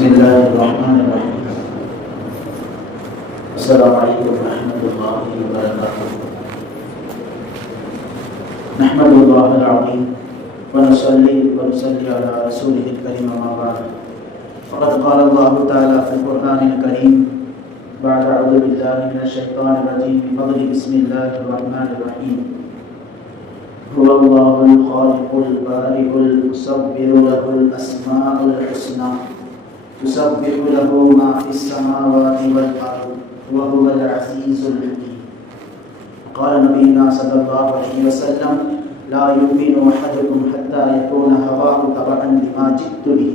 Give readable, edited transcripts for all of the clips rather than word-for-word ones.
بسم الله الرحمن الرحيم. السلام عليكم ورحمة الله وبركاته. نحمد الله العظيم ونصلي على رسوله الكريم أما بعد. فقد قال الله تعالى في القرآن الكريم بعد أعوذ بالله من الشيطان الرجيم بفضل بسم الله الرحمن الرحيم. هو الله الخالق البارئ المصور له الأسماء الحسنى يسبح له ما في السماوات والأرض وهو العزيز الحكيم. قال نبينا صلى الله عليه وسلم لا يؤمن أحدكم حتى يكون هواه تبعا لما جئت به.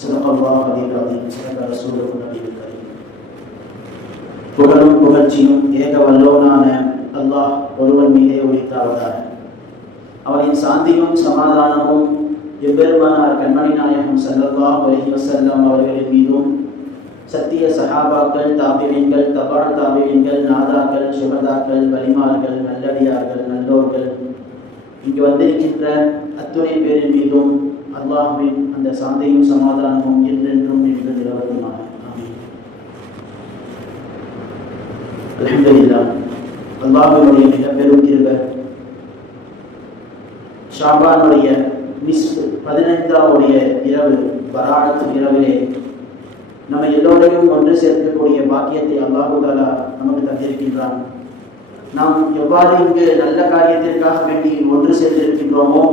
صدق الله العظيم. صدق رسوله النبي الكريم. புகழும் புகழ்ச்சியும் ஏக வல்லோனான அல்லாஹ் ஒருவன் மீதே உரித்தாவதாக. அவரின் சாந்தியும் சமாதானமும் எம்பெருமானார் கண்மணி நாயகம் ஸல்லல்லாஹு அலைஹி வஸல்லம் அவர்களின் மீதும் சத்திய சஹாபாக்கள், தாபிஈன்கள், தபா தாபிஈன்கள், நாதாக்கள், சுஹதாக்கள், வலிமார்கள், நல்லடியார்கள், நல்லோர்கள், இங்கு வந்திருக்கின்ற அத்துணை பேரின் மீதும் அல்லாஹ்வின் அந்த சாந்தியும் சமாதானமும் என்றென்றும் நின்று நிலவட்டுமாக. ஆமீன். அல்ஹம்துலில்லாஹ். அல்லாஹ்வினுடைய மிக பெரும் கிருபை, ஷாபானுடைய 15வது இரவு பராஅத் இரவிலே நம்ம எல்லோரையும் ஒன்று சேர்க்கக்கூடிய பாக்கியத்தை அல்லாஹு தஆலா நமக்கு தந்திருக்கின்றான். நாம் எவ்வாறு இங்கு நல்ல காரியத்திற்காக வேண்டி ஒன்று சேர்ந்திருக்கின்றோமோ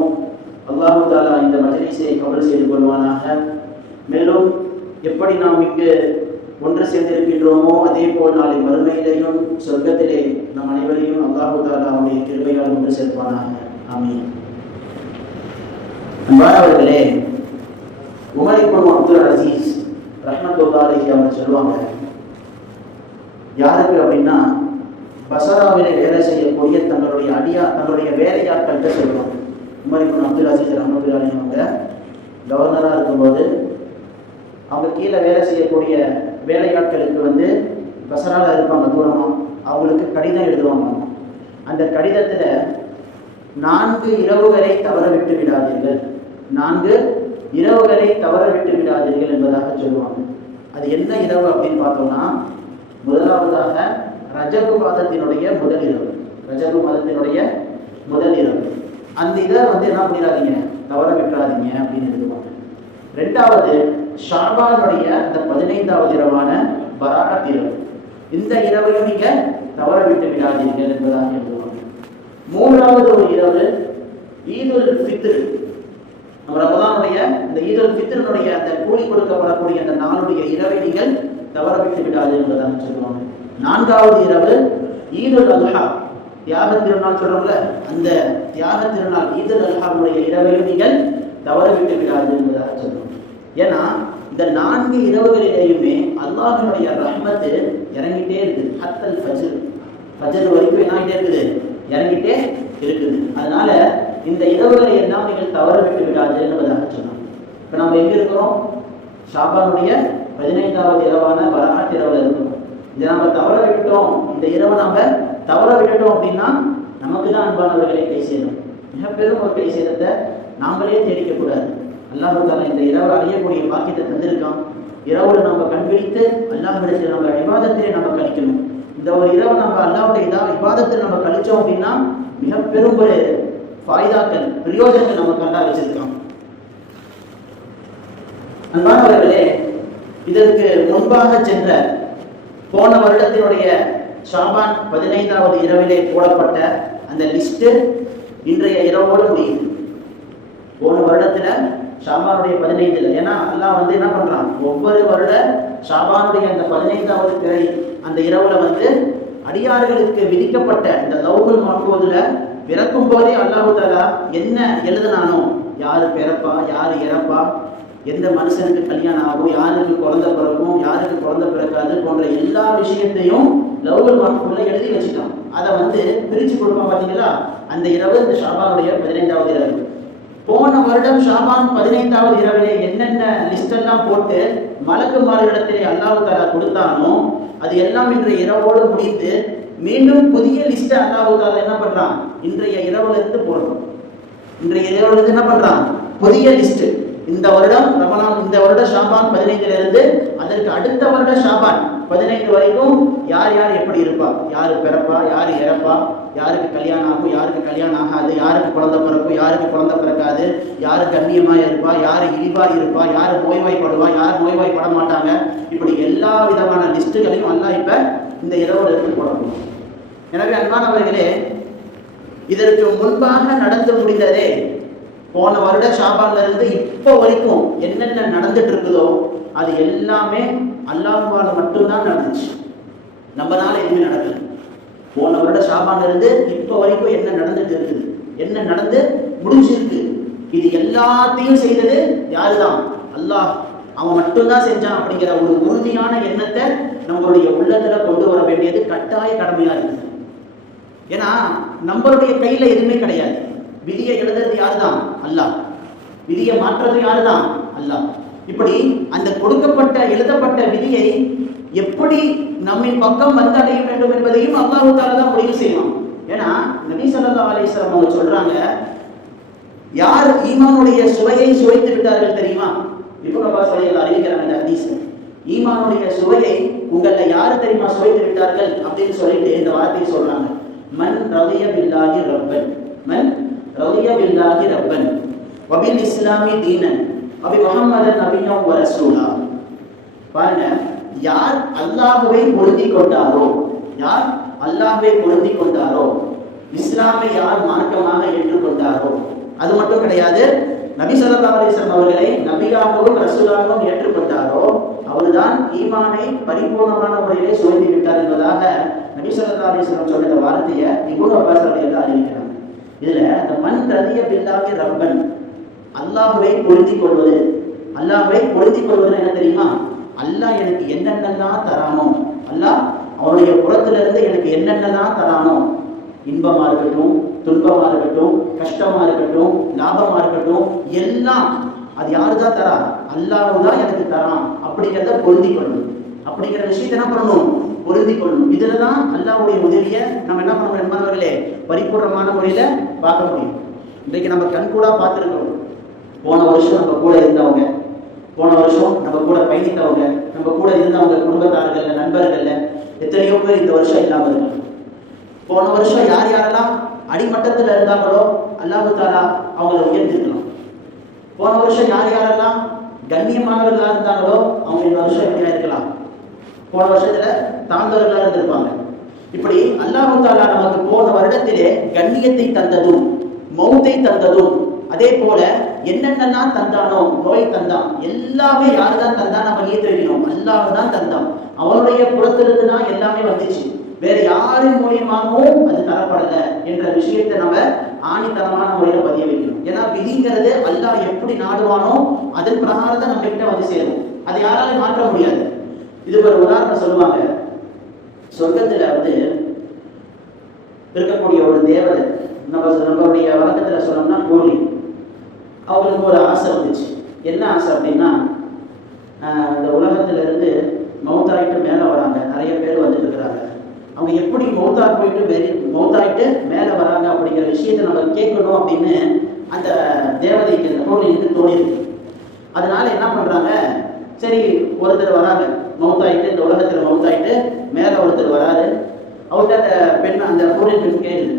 அல்லாஹு தஆலா இந்த மஜ்லிஸை கபூல் செய்து கொள்வானாக. மேலும் எப்படி நாம் இங்கு ஒன்று சேர்ந்திருக்கின்றோமோ அதே போல் நாளை மறுமையிலேயும் சொர்க்கத்திலே நம் அனைவரையும் அல்லாஹு தஆலா அவருடைய கிருபையால் ஒன்று சேர்ப்பானாக. ஆமீன். அன்பானவர்களே, உமர் இப்னு அப்துல் அசீஸ் ரஹ்மத்துல்லாஹி அலைஹி அவங்க சொல்லுவாங்க, யாருக்கு அப்படின்னா பஸராவிலே வேலை செய்யக்கூடிய தங்களுடைய வேலையாட்கள்கிட்ட சொல்லுவாங்க. உமர் இப்னு அப்துல் அசீஸ் ரஹ்மத்துல்லாஹி அலைஹி அவங்க கவர்னராக இருக்கும்போது அவங்க கீழே வேலை செய்யக்கூடிய வேலையாட்களுக்கு பஸராவில் இருப்பாங்க தூரமாக, அவங்களுக்கு கடிதம் எழுதுவாங்க. அந்த கடிதத்தில் 4 இரவுகளை தவற விட்டு விடாதீர்கள், 4 இரவுகளை தவற விட்டு விடாதீர்கள் என்பதாக சொல்லுவாங்க. அது என்ன இரவு அப்படின்னு பார்த்தோம்னா, முதலாவதாக ரஜபு மாதத்தினுடைய முதல் இரவு, ரஜபு மாதத்தினுடைய முதல் இரவு. அந்த இதை என்ன பண்ணிடாதீங்க, தவற விட்டுறாதீங்க அப்படின்னு எழுதுவாங்க. 2வது ஷாபானுடைய அந்த 15வது இரவான பராஅத் இரவு, இந்த இரவையும் நீங்க தவற விட்டு விடாதீர்கள் என்பதாக எழுதுவாங்க. 3வது ஒரு இரவு ஈதுல் ஃபித்ர், நம்ம ரமலானுடைய இந்த ஈதுல் ஃபித்ருடைய அந்த கூலி கொடுக்கப்படக்கூடிய அந்த நாளுடைய இரவை நீங்கள் தவற விட்டு விடாது என்பதாக சொல்லுவாங்க. 4வது இரவு ஈதுல் அல்ஹா, தியாக திருநாள் சொல்றோம்ல, அந்த தியாக திருநாள் ஈதுல் அல்ஹாவுடைய இரவையும் நீங்கள் தவற விட்டு விடாது என்பதாக சொல்லுவாங்க. ஏன்னா இந்த 4 இரவுகளிலேயுமே அல்லாஹ்வினுடைய ரஹ்மத் இறங்கிட்டே இருக்குது. ஹத்தல் ஃபஜ்ர், ஃபஜ்ர் வரைக்கும் என்ன ஆகிட்டே இருக்குது, இறங்கிட்டே இருக்குது. அதனால இந்த இரவுகளை எல்லாம் நீங்கள் தவற விட்டு விடாது என்பதாக சொன்னோம். இப்போ நம்ம எங்க இருக்கிறோம், ஷாபானுடைய 15வது இரவான பராஅத் இரவுல இருக்கிறோம். இதை நம்ம தவற விட்டுட்டோம், இந்த இரவை நம்ம தவற விட்டுட்டோம் அப்படின்னா நமக்கு தான் அன்பானவர்களை கை சேரும். மிக பெரும் ஒரு கை சேதத்தை நாங்களே தேடிக்க கூடாது. அல்லாஹ் தஆலா இந்த இரவு அடையக்கூடிய பாக்கியத்தை தந்திருக்கான். இரவுல நம்ம கண்பிடித்து அல்லாஹ்விடத்தில் நம்ம இபாதத்திலே நம்ம கழிக்கணும். இந்த ஒரு இரவு நம்ம அல்லாஹ்வுடைய இபாதத்தில் நம்ம கழிச்சோம் அப்படின்னா மிக பெரும் ஒரு ஃபாயிதாக்கள், பிரயோஜனங்கள் நமக்கு அல்லாஹ் வச்சிருக்கான். அன்பானவர்களே, இதற்கு முன்பாக சென்ற போன வருடத்தினுடைய ஷாபான் 15வது இரவிலே போடப்பட்ட அந்த லிஸ்ட் இன்றைய இரவோடு முடியுது. போன வருடத்துல ஷாபானுடைய 15ல, ஏன்னா அல்லாஹ் என்ன பண்றான், ஒவ்வொரு வருட ஷாபானுடைய அந்த 15வது பிறை அந்த இரவுல அடியார்களுக்கு விதிக்கப்பட்ட இந்த லௌஹுல் மஹ்ஃபூதுல பிறக்கும் போதே அல்லாஹ் தஆலா என்ன எழுதுனானோ, யாரு பிறப்பா, யாரு இறப்பா, எந்த மனுஷனுக்கு கல்யாணம் ஆகும், யாருக்கு குழந்தை பிறக்கும், யாருக்கு குழந்தை பிறக்காது போன்ற எல்லா விஷயத்தையும் லௌஹுல் மஹ்ஃபூதுல எழுதி வச்சுட்டான். அதை பிரிச்சு கொடுப்பான். பார்த்தீங்களா, அந்த இரவு இந்த ஷாபானுடைய 15வது இரவு. போன வருடம் ஷாபான் 15வது இரவிலே என்னென்ன லிஸ்ட் எல்லாம் போட்டு மலக்குமார்களிடத்திலே அல்லாஹ் தஆலா கொடுத்தானோ அது எல்லாம் இன்றைய இரவோடு முடித்து மீண்டும் புதிய லிஸ்ட் அல்லாஹ் தஆலா என்ன பண்றான், இன்றைய இரவுல இருந்து போடுறோம். இன்றைய இரவுல இருந்து என்ன பண்றான், புதிய லிஸ்ட். இந்த வருடம் ரமலான், இந்த வருட ஷாபான் 15 அதற்கு அடுத்த வருட ஷாபான் 15 வரைக்கும் யார் யார் எப்படி இருப்பா, யாரு பிறப்பா, யாரு இறப்பா, யாருக்கு கல்யாணம் ஆகும், யாருக்கு கல்யாணம் ஆகாது, யாருக்கு குழந்தை பிறக்கும், யாருக்கு குழந்தை பிறக்காது, யாரு கண்ணியமா இருப்பா, யாரு இழிவா இருப்பா, யாரு நோய்வாய்ப்படுவா, யார் நோய்வாய்ப்பட மாட்டாங்க, இப்படி எல்லா விதமான லிஸ்ட்டுகளையும் அல்லாஹ் இப்ப இந்த இரவோடு எடுத்து போடணும். எனவே அன்பானவர்களே, இதற்கு முன்பாக நடந்து முடிந்ததே, போன வருட ஷாபான்ல இருந்து இப்போ வரைக்கும் என்னென்ன நடந்துட்டு இருக்குதோ அது எல்லாமே அல்லாஹ்வால மட்டும்தான் நடந்துச்சு. நம்மளால எதுவுமே நடக்கல. போன வருட ஷாபான்ல இருந்து இப்போ வரைக்கும் என்ன நடந்துட்டு இருக்குது, என்ன நடந்து முடிஞ்சிருக்கு, இது எல்லாத்தையும் செய்தது யாருதான்? அல்லாஹ். அவன் மட்டும்தான் செஞ்சான் அப்படிங்கிற ஒரு உறுதியான எண்ணத்தை நம்மளுடைய உள்ளத்துல கொண்டு வர வேண்டியது கட்டாய கடமையா இருக்குது. ஏன்னா நம்மளுடைய கையில எதுவுமே கிடையாது. விதியை எழுதுறது யாருதான்? அல்லாஹ். விதியை மாற்றுறது யாருதான்? அல்லாஹ். இப்படி அந்த கொடுக்கப்பட்ட எழுதப்பட்ட விதியை எப்படி நம்மின் பக்கம் வந்தடைய வேண்டும் என்பதையும் அல்லாஹ் தஆலா தான் முடிவு செய்யணும். ஏன்னா நபி ஸல்லல்லாஹு அலைஹி வஸல்லம் அவங்க சொல்றாங்க, யார் ஈமானுடைய சுவையை சுவைத்து விட்டார்கள் தெரியுமா? இப்னு அப்பாஸ் அறிவிக்கிறாங்க இந்த ஹதீஸ். ஈமானுடைய சுவையை உங்கள யார் தெரியுமா சுவைத்து விட்டார்கள் அப்படின்னு சொல்லிட்டு இந்த வார்த்தையை சொல்றாங்க, மன் ரலிய பில்லாஹி ரப்பன், மன் ரலிய பில்லாஹி ரப்பன் வபில் இஸ்லாமி தீனன் வபி முஹம்மதன் நபிய்யன் வ ரசூலா. பாருங்க, யார் அல்லாஹ்வை பொருந்திக் கொண்டாரோ, யார் அல்லாஹ்வை பொருந்திக் கொண்டாரோ, இஸ்லாமை யார் மார்க்கமாக ஏற்றுக்கொண்டாரோ, அது மட்டும் கிடையாது, நபி ஸல்லல்லாஹு அலைஹி வஸல்லம் அவர்களை நபியாகவும் ரசூலாகவும் ஏற்றுக்கொண்டாரோ அவர்தான் ஈமானை பரிபூர்ணமான முறையிலே சுவைத்து விட்டார் என்பதாக நபி ஸல்லல்லாஹு அலைஹி வஸல்லம் சொன்ன வார்த்தையை இப்னு அப்பாஸ் ரலியல்லாஹு அறிவிக்கிறாங்க. இதுல அந்த மன் ரலிய பில்லாஹி ரப்பன், அல்லாஹ்வை பொருந்திக் கொள்வது. அல்லாஹ்வை பொருந்திக் கொள்வது என்ன தெரியுமா? அல்லாஹ் எனக்கு என்னென்னலாம் தரானோ, அல்லாஹ் அவருடைய புறத்துல இருந்து எனக்கு என்னென்னலாம் தரானோ, இன்பமா இருக்கட்டும், துன்பமா இருக்கட்டும், கஷ்டமா இருக்கட்டும், லாபமா இருக்கட்டும், எல்லாம் அது யாருதான் தரா? அல்லாஹ் தான் எனக்கு தரான் அப்படிங்கிறத பொருந்திக் கொள்ளணும். அப்படிங்கிற விஷயத்தை என்ன பண்ணணும்? பொருந்திக் கொள்ளணும். இதுலதான் அல்லாஹ்வுடைய உதவியை நம்ம என்ன பண்ணணும் என்பவர்களே பரிபூர்ணமான முறையில பார்க்க முடியும். இன்றைக்கு நம்ம கண்கூடா பார்த்துருக்கோம். போன வருஷம் நம்ம கூட இருந்தவங்க, போன வருஷம் நம்ம கூட பயணித்தவங்க, நம்ம கூட இருந்தவங்க குடும்பத்தார்கள், நண்பர்கள்ல எத்தனையோ பேர் இந்த வருஷம் இல்லாம இருக்காங்க. போன வருஷம் யார் யாரெல்லாம் அடிமட்டத்தில் இருந்தாங்களோ அல்லாஹ் தஆலா அவங்களை உயர்த்திருக்கலாம். போன வருஷம் யார் யாரெல்லாம் கண்ணியமானவர்களா இருந்தாங்களோ அவங்க இந்த வருஷம் எப்படியா இருக்கலாம், போன வருஷத்துல தாழ்ந்தவர்களா இருந்திருப்பாங்க. இப்படி அல்லாஹ் தஆலா நமக்கு போன வருடத்திலே கண்ணியத்தை தந்ததும் மௌத்தை தந்ததும் அதே போல என்னென்னலாம் தந்தானோ, நோய் தந்தான், எல்லாமே யாரு தான் தந்தான் நம்ம நீத்து வைக்கணும். அல்லாஹ் தான் தந்தான். அவனுடைய புறத்திலிருந்து தான் எல்லாமே வந்துச்சு. வேற யாரின் மூலியமாகவும் அது தரப்படலை என்ற விஷயத்தை நம்ம ஆணித்தனமான முறையில பதிய வைக்கணும். ஏன்னா விதிங்கிறது அல்லாஹ் எப்படி நாடுவானோ அதன் பிரகாரம் தான் நம்ம கிட்ட வந்து சேரும். அதை யாராலும் மாற்ற முடியாது. இது ஒரு உதாரணம் சொல்லுவாங்க. சொர்க்கத்துல இருக்கக்கூடிய ஒரு தேவதை, நம்மளுடைய வழக்கத்துல சொன்னோம்னா கோழி, அவங்களுக்கு ஒரு ஆசை வந்துச்சு. என்ன ஆசை அப்படின்னா, இந்த உலகத்துல இருந்து மௌத்தாயிட்டு மேலே வராங்க, நிறைய பேர் வந்துட்டு இருக்கிறாங்க. அவங்க எப்படி மௌத்தாயிட்டு மேலே வராங்க அப்படிங்கிற விஷயத்தை நம்ம கேட்கணும் அப்படின்னு அந்த தேவதைக்கு அந்த கோழிக்கு தோணிருக்கு. அதனால என்ன பண்றாங்க, சரி ஒருத்தர் வராங்க மௌத்தாயிட்டு, இந்த உலகத்துல மௌத்தாயிட்டு மேலே ஒருத்தர் வராரு. அவர்கிட்ட அந்த பெண், அந்த கோழி பெண் கேளுது,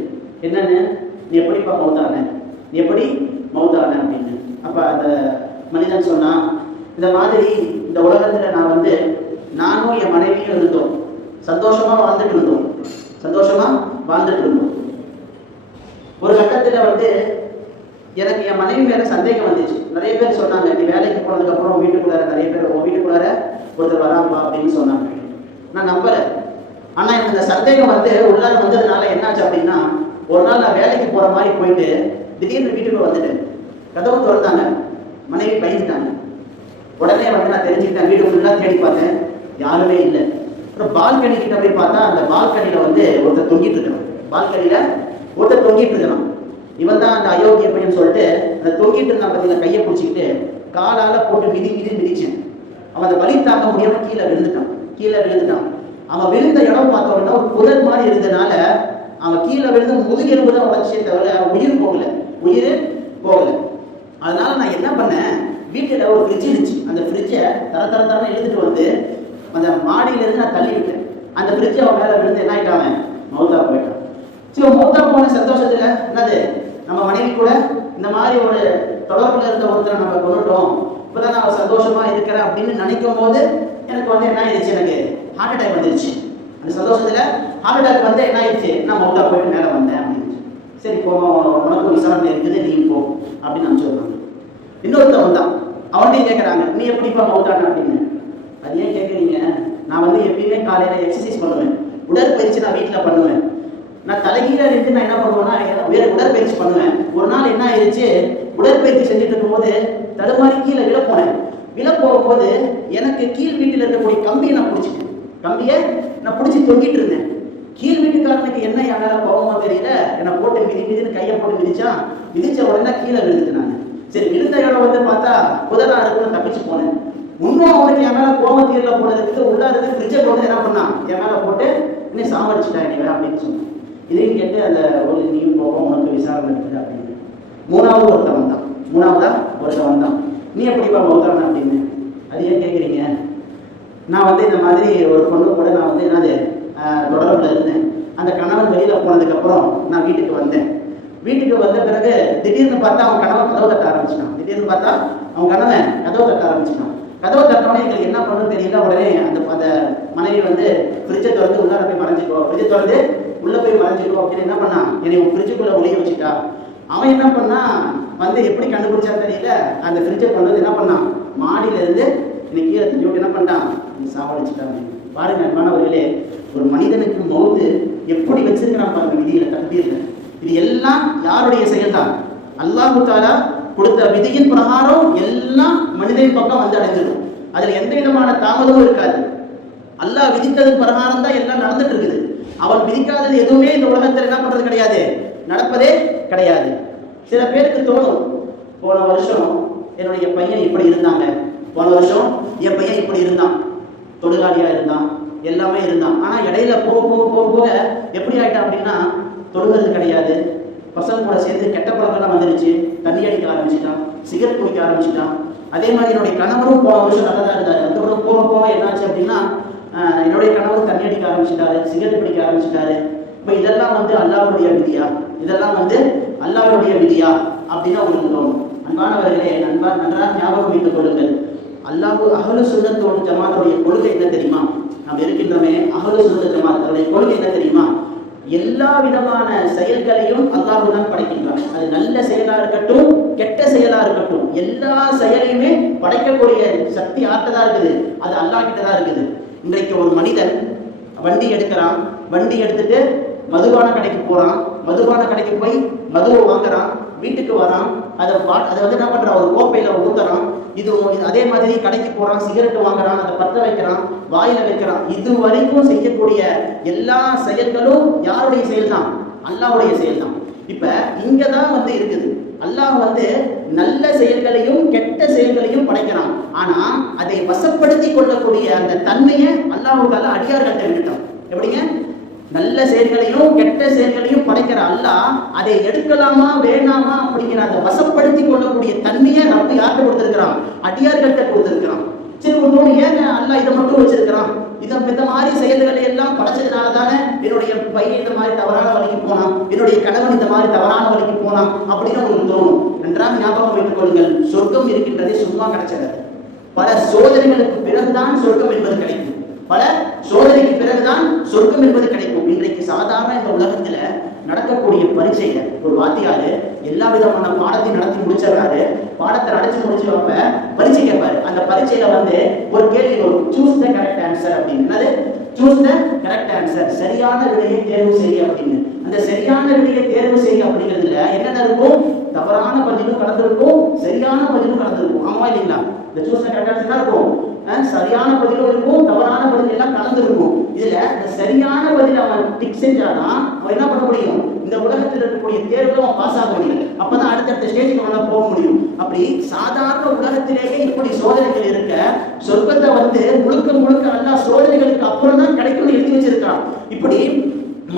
என்னன்னு, நீ எப்படிப்பா மௌத்தான, நீ எப்படி மௌத்தான அப்படின்னு. அப்ப அந்த மனிதன் சொன்னா, இந்த மாதிரி இந்த உலகத்துல நான் நானும் என் மனைவியும் இருந்தோம், சந்தோஷமா வாழ்ந்துட்டு இருந்தோம். ஒரு கட்டத்துல எனக்கு என் மனைவி மேல சந்தேகம் வந்துச்சு. நிறைய பேர் சொன்னாங்க, நீ வேலைக்கு போனதுக்கு அப்புறம் வீட்டுக்குள்ளார நிறைய பேர் வீட்டுக்குள்ளார ஒருத்தர் வராம்பா அப்படின்னு சொன்னாங்க. நான் நம்பல. ஆனா எனக்கு இந்த சந்தேகம் உள்ளார வந்ததுனால என்னாச்சு அப்படின்னா, ஒரு நாள் நான் வேலைக்கு போற மாதிரி போயிட்டு திடீர்னு வீட்டுக்கு வந்துட்டேன். கதவு திறந்தாங்க, மனைவி பயந்துட்டாங்க. உடனே நான் தெரிஞ்சுக்கிட்டேன். வீடு ஃபுல்லா தேடி பார்த்தேன், யாருமே இல்லை. அப்புறம் பால்கனி கிட்ட போய் பார்த்தா அந்த பால்கனியில ஒருத்தர் தொங்கிட்டு இருக்கிறான். இவன் தான் அந்த அயோக்கிய பையன் சொல்லிட்டு அந்த தொங்கிட்டு இருந்தான். பார்த்தீங்கன்னா கையை பிடிச்சிக்கிட்டு காலால போட்டு மிதிச்சேன். அவன் அந்த வலி தாக்க முடியாம கீழே விழுந்துட்டான். அவன் விழுந்த இடம் பார்த்தோம்னா ஒரு புதர் மாதிரி இருந்ததுனால அவன் கீழே விழுந்து முதுகெலும்பு தான் உடச்சே தவிர உயிர் போகல. அதனால நான் என்ன பண்ணேன், வீட்டில் ஒரு ஃப்ரிட்ஜ் இருந்துச்சு. அந்த ஃப்ரிட்ஜை தரன்னு எழுதிட்டு வந்து அந்த மாடியிலேருந்து நான் தள்ளி விட்டேன். அந்த ஃப்ரிட்ஜை அவன் மேலே விழுந்து என்ன ஆகிட்டாங்க, மௌத்தா போயிட்டான். சரி, மௌத்தா போன சந்தோஷத்தில் என்னது, நம்ம மனைவி கூட இந்த மாதிரி ஒரு தொடர்பில் இருந்த ஒருத்தரை நம்ம கொண்டுட்டோம், இப்போதான் நான் சந்தோஷமாக இருக்கிறேன் அப்படின்னு நினைக்கும் போது எனக்கு வந்து என்ன ஆயிடுச்சு, எனக்கு ஹார்ட் அட்டாக் வந்துருச்சு. அந்த சந்தோஷத்தில் ஹார்ட் அட்டாக் வந்து என்ன ஆயிடுச்சு, நான் மௌத்தா போயிட்டு மேலே வந்தேன் அப்படின்னு. சரி போவோம், உனக்கு விசாரணை இருக்குது, நீ போ அப்படின்னு அனுப்பிச்சுடுறாங்க. இன்னொருத்தவன் தான், அவன்கிட்டையும் கேட்குறாங்க, நீ எப்படிப்பா மௌத்தான அப்படின்னு. அது ஏன் கேட்குறீங்க, நான் வந்து எப்பயுமே காலையில் எக்ஸசைஸ் பண்ணுவேன், உடற்பயிற்சி நான் வீட்டில் பண்ணுவேன். நான் தலைகீழ இருந்து நான் என்ன பண்ணுவேன்னா வேறு உடற்பயிற்சி பண்ணுவேன். ஒரு நாள் என்ன ஆயிடுச்சு, உடற்பயிற்சி செஞ்சுட்டு இருக்கும்போது தடுமாறி கீழே விழ போகும்போது எனக்கு கீழ் வீட்டில் இருக்கக்கூடிய கம்பியை நான் பிடிச்சிட்டேன். கம்பியை நான் பிடிச்சி தொங்கிட்டு இருந்தேன். கீழ் வீட்டுக்காரனுக்கு என்ன என்னால கோபமா தெரியல, என்னை போட்டு மிதின்னு கையை போட்டு மிதிச்ச உடனே கீழே விழுந்துட்டு நான். சரி, விழுந்த இடம் வந்து பார்த்தா புதரா இருக்குன்னு தப்பிச்சு போனேன். இன்னும் அவனுக்கு என் மேல கோபம் தீரல போனதுக்கு உள்ளா இருந்து ஃப்ரிட்ஜை போட்டு என்ன பண்ணான், என் மேல போட்டு இன்னும் சாமடிச்சுட்டா நீ அப்படின்னு சொன்னான். இதையும் கேட்டு அந்த ஒரு நீயும் போவோம், உனக்கு விசாரணை இருக்குது அப்படின்னு. மூணாவதா ஒருத்தவன் தான், நீ எப்படிப்பா மௌத்தான அப்படின்னு. அது ஏன் கேட்குறீங்க, நான் வந்து இந்த மாதிரி ஒரு பொண்ணு கூட நான் வந்து என்னது தொடர்பில் இருந்தேன். அந்த கணவன் வெளியில் போனதுக்கப்புறம் நான் வீட்டுக்கு வந்தேன். வீட்டுக்கு வந்த பிறகு திடீர்னு பார்த்தா அவன் கணவன் கதவை தட்ட ஆரம்பிச்சிட்டான். கதவை தட்டோடனே எங்களுக்கு என்ன பண்ணணும்னு தெரியல. உடனே அந்த மனைவி வந்து ஃப்ரிட்ஜை திறந்து உள்ளார போய் மறைஞ்சிக்கோ, ஃப்ரிட்ஜை திறந்து உள்ளே போய் மறைஞ்சிக்கோ அப்படின்னு என்ன பண்ணான், என்னை ஃப்ரிட்ஜுக்குள்ளே ஒளிய வச்சுட்டா. அவன் என்ன பண்ணான், வந்து எப்படி கண்டுபிடிச்சா தெரியல, அந்த ஃப்ரிட்ஜை கொண்டு வந்து என்ன பண்ணான், மாடியிலேருந்து இன்னைக்கு கீழே தள்ளி விட்டு என்ன பண்ணிட்டான், நீ சாவடிச்சுட்டாங்க. பாருங்க அன்பானவர்களே, ஒரு மனிதனுக்கு மௌத்து எப்படி வச்சிருக்கிறான் பாருங்க விதியில, தக்தீர்ல. இது எல்லாம் யாருடைய செயல் தான், அல்லாஹ் தஆலா கொடுத்த விதியின் பிரகாரம் எல்லாம் மனிதனின் பக்கம் வந்து அடைஞ்சிடும். அதுல எந்த விதமான தாமதமும் இருக்காது. அல்லாஹ் விதித்தது பிரகாரம் தான் எல்லாம் நடந்துட்டு இருக்குது. அவன் விதிக்காதது எதுவுமே இந்த உலகத்தில் என்ன பண்றது கிடையாது, நடப்பதே கிடையாது. சில பேருக்கு தோணும், போன வருஷம் என்னுடைய பையன் இப்படி இருந்தாங்க, போன வருஷம் என் பையன் இப்படி இருந்தான், தொழுகாளியா இருந்தான், எல்லாமே இருந்தான். ஆனா இடையில போக எப்படி ஆயிட்டான் அப்படின்னா, தொழுகிறது கிடையாது, பசங்க கூட சேர்ந்து கெட்ட பழக்கம்லாம் வந்துருச்சு, தண்ணி அடிக்க ஆரம்பிச்சுட்டான், சிகரெட் குடிக்க ஆரம்பிச்சுட்டான். அதே மாதிரி என்னுடைய கணவரும் போன வருஷம் நல்லா தான் இருந்தாரு. அந்த வருடம் போக என்னாச்சு அப்படின்னா, என்னுடைய கணவரும் தண்ணி அடிக்க ஆரம்பிச்சுட்டாரு, சிகரெட் பிடிக்க ஆரம்பிச்சுட்டாரு. இப்போ இதெல்லாம் வந்து அல்லாஹ்வுடைய விதியா, இதெல்லாம் வந்து அல்லாஹ்வுடைய விதியா அப்படின்னு உங்களுக்கு தோணும். அன்பானவர்களே, நன்றாக ஞாபகம் வைத்துக் கொள்ளுங்கள். அஹ்லு சுன்னத் வல் ஜமாத்துடைய கொள்கை என்ன தெரியுமா? நாம் இருக்கின்றமே அஹ்லு சுன்னத் ஜமாத்துடைய கொள்கை என்ன தெரியுமா? எல்லா விதமான செயல்களையும் அல்லாஹ் தான் படைக்கின்றான். அது நல்ல செயலா இருக்கட்டும், கெட்ட செயலா இருக்கட்டும், எல்லா செயலையுமே படைக்கக்கூடிய சக்தி ஆற்றதா இருக்குது, அது அல்லாஹ் கிட்ட தான் இருக்குது. இன்றைக்கு ஒரு மனிதன் வண்டி எடுக்கிறான், வண்டி எடுத்துட்டு மதுபான கடைக்கு போறான், மதுபான கடைக்கு போய் மதுவை வாங்குறான், வீட்டுக்கு வரான், அதை வந்து என்ன பண்றான், ஒரு கோப்பையில ஊத்துறான். இது அதே மாதிரி கடைக்கு போறான், சிகரெட் வாங்குறான், அதை பற்ற வைக்கிறான், வாயில வைக்கிறான். இது வரைக்கும் செய்யக்கூடிய எல்லா செயல்களும் யாருடைய செயல் தான்? அல்லாஹ்வுடைய செயல் தான். இப்ப இங்கதான் வந்து இருக்குது, அல்லாஹ் வந்து நல்ல செயல்களையும் கெட்ட செயல்களையும் படைக்கிறான். ஆனா அதை வசப்படுத்தி கொள்ளக்கூடிய அந்த தன்மையை அல்லாஹ்வுக்காக அடியார்கள்ட்ட விட்டுட்டான். எப்படிங்க? நல்ல செயல்களையும் கெட்ட செயல்களையும் படைக்கிற அல்லாஹ் அதை எடுக்கலாமா வேணாமா அப்படிங்கிற அதை வசப்படுத்தி கொள்ளக்கூடிய தன்மையை நம்ம யார்கிட்ட கொடுத்திருக்கிறான்? அடியார்கள்ட்ட கொடுத்திருக்கிறான். சரி, ஒரு ஏங்க அல்லாஹ் இதை மட்டும் வச்சிருக்கிறான்? இந்த மாதிரி செயல்களை எல்லாம் படைச்சதுனால தானே என்னுடைய பையன் இந்த மாதிரி தவறான வழிக்கு போனான், என்னுடைய கணவன் இந்த மாதிரி தவறான வழிக்கு போனான் அப்படின்னு உங்களுக்கு தோணும். நன்றாக ஞாபகம் வைத்துக் கொள்ளுங்கள், சொர்க்கம் இருக்கின்றதே சும்மா கிடைச்சது. பல சோதனைகளுக்கு பிறகுதான் சொர்க்கம் என்பது கிடைக்கும். பல சோதனைக்கு பிறகுதான் சொர்க்கம் என்பது கிடைக்கும். இன்றைக்கு சாதாரண இந்த உலகத்துல நடக்கக்கூடிய பரீட்சையில ஒரு வாத்தியாரு எல்லா விதமான பாடத்தையும் நடத்தி முடிச்சிடறாரு. பாடத்தை அடைச்சு முடிச்சு வைப்ப பரீட்சை கேட்பாரு. அந்த பரீட்சையில வந்து ஒரு கேள்வி வரும், சூஸ் த கரெக்ட் ஆன்சர் அப்படின்னு. சூஸ் த கரெக்ட் ஆன்சர், சரியான விடையை தேர்வு செய்ய அப்படின்னு. அந்த சரியான விடையை தேர்வு செய்ய அப்படிங்கிறதுல என்னென்ன இருக்கும்? தவறான பதிலும் கலந்துருக்கும், சரியான பதிலும் கலந்துருக்கும். ஆமா இல்லைங்களா? இந்த சூஸ் த கரெக்ட் ஆன்சர் தான் இருக்கும், சரியான பதிலும் இருக்கும், தவறான பதில் எல்லாம் கலந்துருக்கும். இதுல இந்த சரியான பதில் அவன் டிக் செஞ்சாதான் அவன் என்ன பண்ண முடியும்? இந்த உலகத்தில் இருக்கக்கூடிய தேர்வுல அவன் பாஸ் ஆக முடியும். அப்பதான் அடுத்தடுத்த ஸ்டேஜுக்கு அவனால போக முடியும். அப்படி சாதாரண உலகத்திலேயே இப்படி சோதனைகள் இருக்க, சொர்க்கத்தை வந்து முழுக்க அல்லாஹ் சோதனைகளுக்கு அப்புறம் தான் கிடைக்கும்னு எழுதி வச்சிருக்கான். இப்படி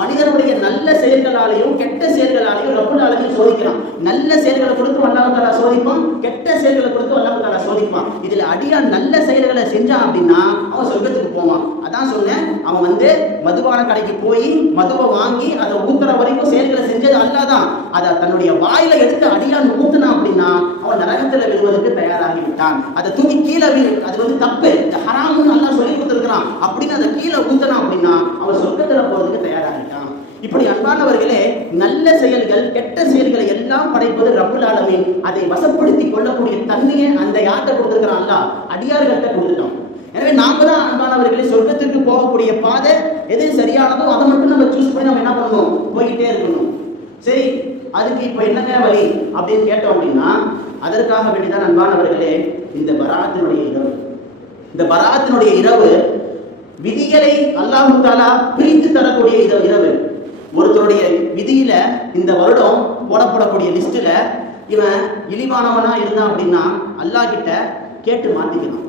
மனிதனுடைய நல்ல செயல்களாலையும் கெட்ட செயல்களாலையும் ரப்புல் ஆலமீன் சோதிக்கிறான். நல்ல செயல்களை கொடுத்து அல்லாஹ் தஆலா சோதிப்பான், கெட்ட செயல்களை கொடுத்து அல்லாஹ் தஆலா சோதிப்பான். அடியான் நல்ல செயல்களை செஞ்சான் அப்படின்னா அவன் சொர்க்கத்துக்கு போவான். அதான் சொன்னேன், அவன் மதுபான கடைக்கு போய் மதுவை வாங்கி அதை ஊத்துற வரைக்கும் செயல்களை செஞ்சது அல்லாதான். அதை தன்னுடைய வாயில எடுத்து அடியான் ஊத்துனான் அப்படின்னா அவன் நரகத்துல விழுவதற்கு தயாராகி விட்டான். அதை தூக்கி கீழே அது தப்பு, இந்த ஹராமுன்னு நல்லா சொல்லி கொடுத்துருக்கிறான் அப்படின்னு அதை கீழே ஊத்துனான் அப்படின்னா அவன் சொர்க்கத்துல போறதுக்கு தயாராகிட்டான். இப்படி அன்பானவர்களே, நல்ல செயல்கள் கெட்ட செயல்களை எல்லாம் படைப்பது ரப்புல் ஆலமீன். அதை வசப்படுத்தி கொள்ளக்கூடிய தன்மையை அந்த யார்கிட்ட கொடுத்துருக்கிறான்? அடியார்கள்ட்ட கொடுத்துட்டான். எனவே நாம தான் அன்பானவர்களே சொர்க்கத்திற்கு போகக்கூடிய பாதை எது சரியானதோ அதை மட்டும் நம்ம சூஸ் பண்ணி நம்ம என்ன பண்ணணும், போய்கிட்டே இருக்கணும். சரி, அதுக்கு இப்ப என்னங்க வழி அப்படின்னு கேட்டோம் அப்படின்னா, அதற்காக வேண்டிதான் அன்பானவர்களே இந்த பராத்தினுடைய இரவு. இந்த பராத்தினுடைய இரவு விதிகளை அல்லாஹ் தஆலா பிரித்து தரக்கூடிய இரவு. ஒருத்தருடைய விதியில இந்த வருடம் போடப்படக்கூடிய லிஸ்ட்ல இவன் இழிவானவனா இருந்தான் அப்படின்னா அல்லாஹ் கிட்ட கேட்டு மாத்திக்கலாம்.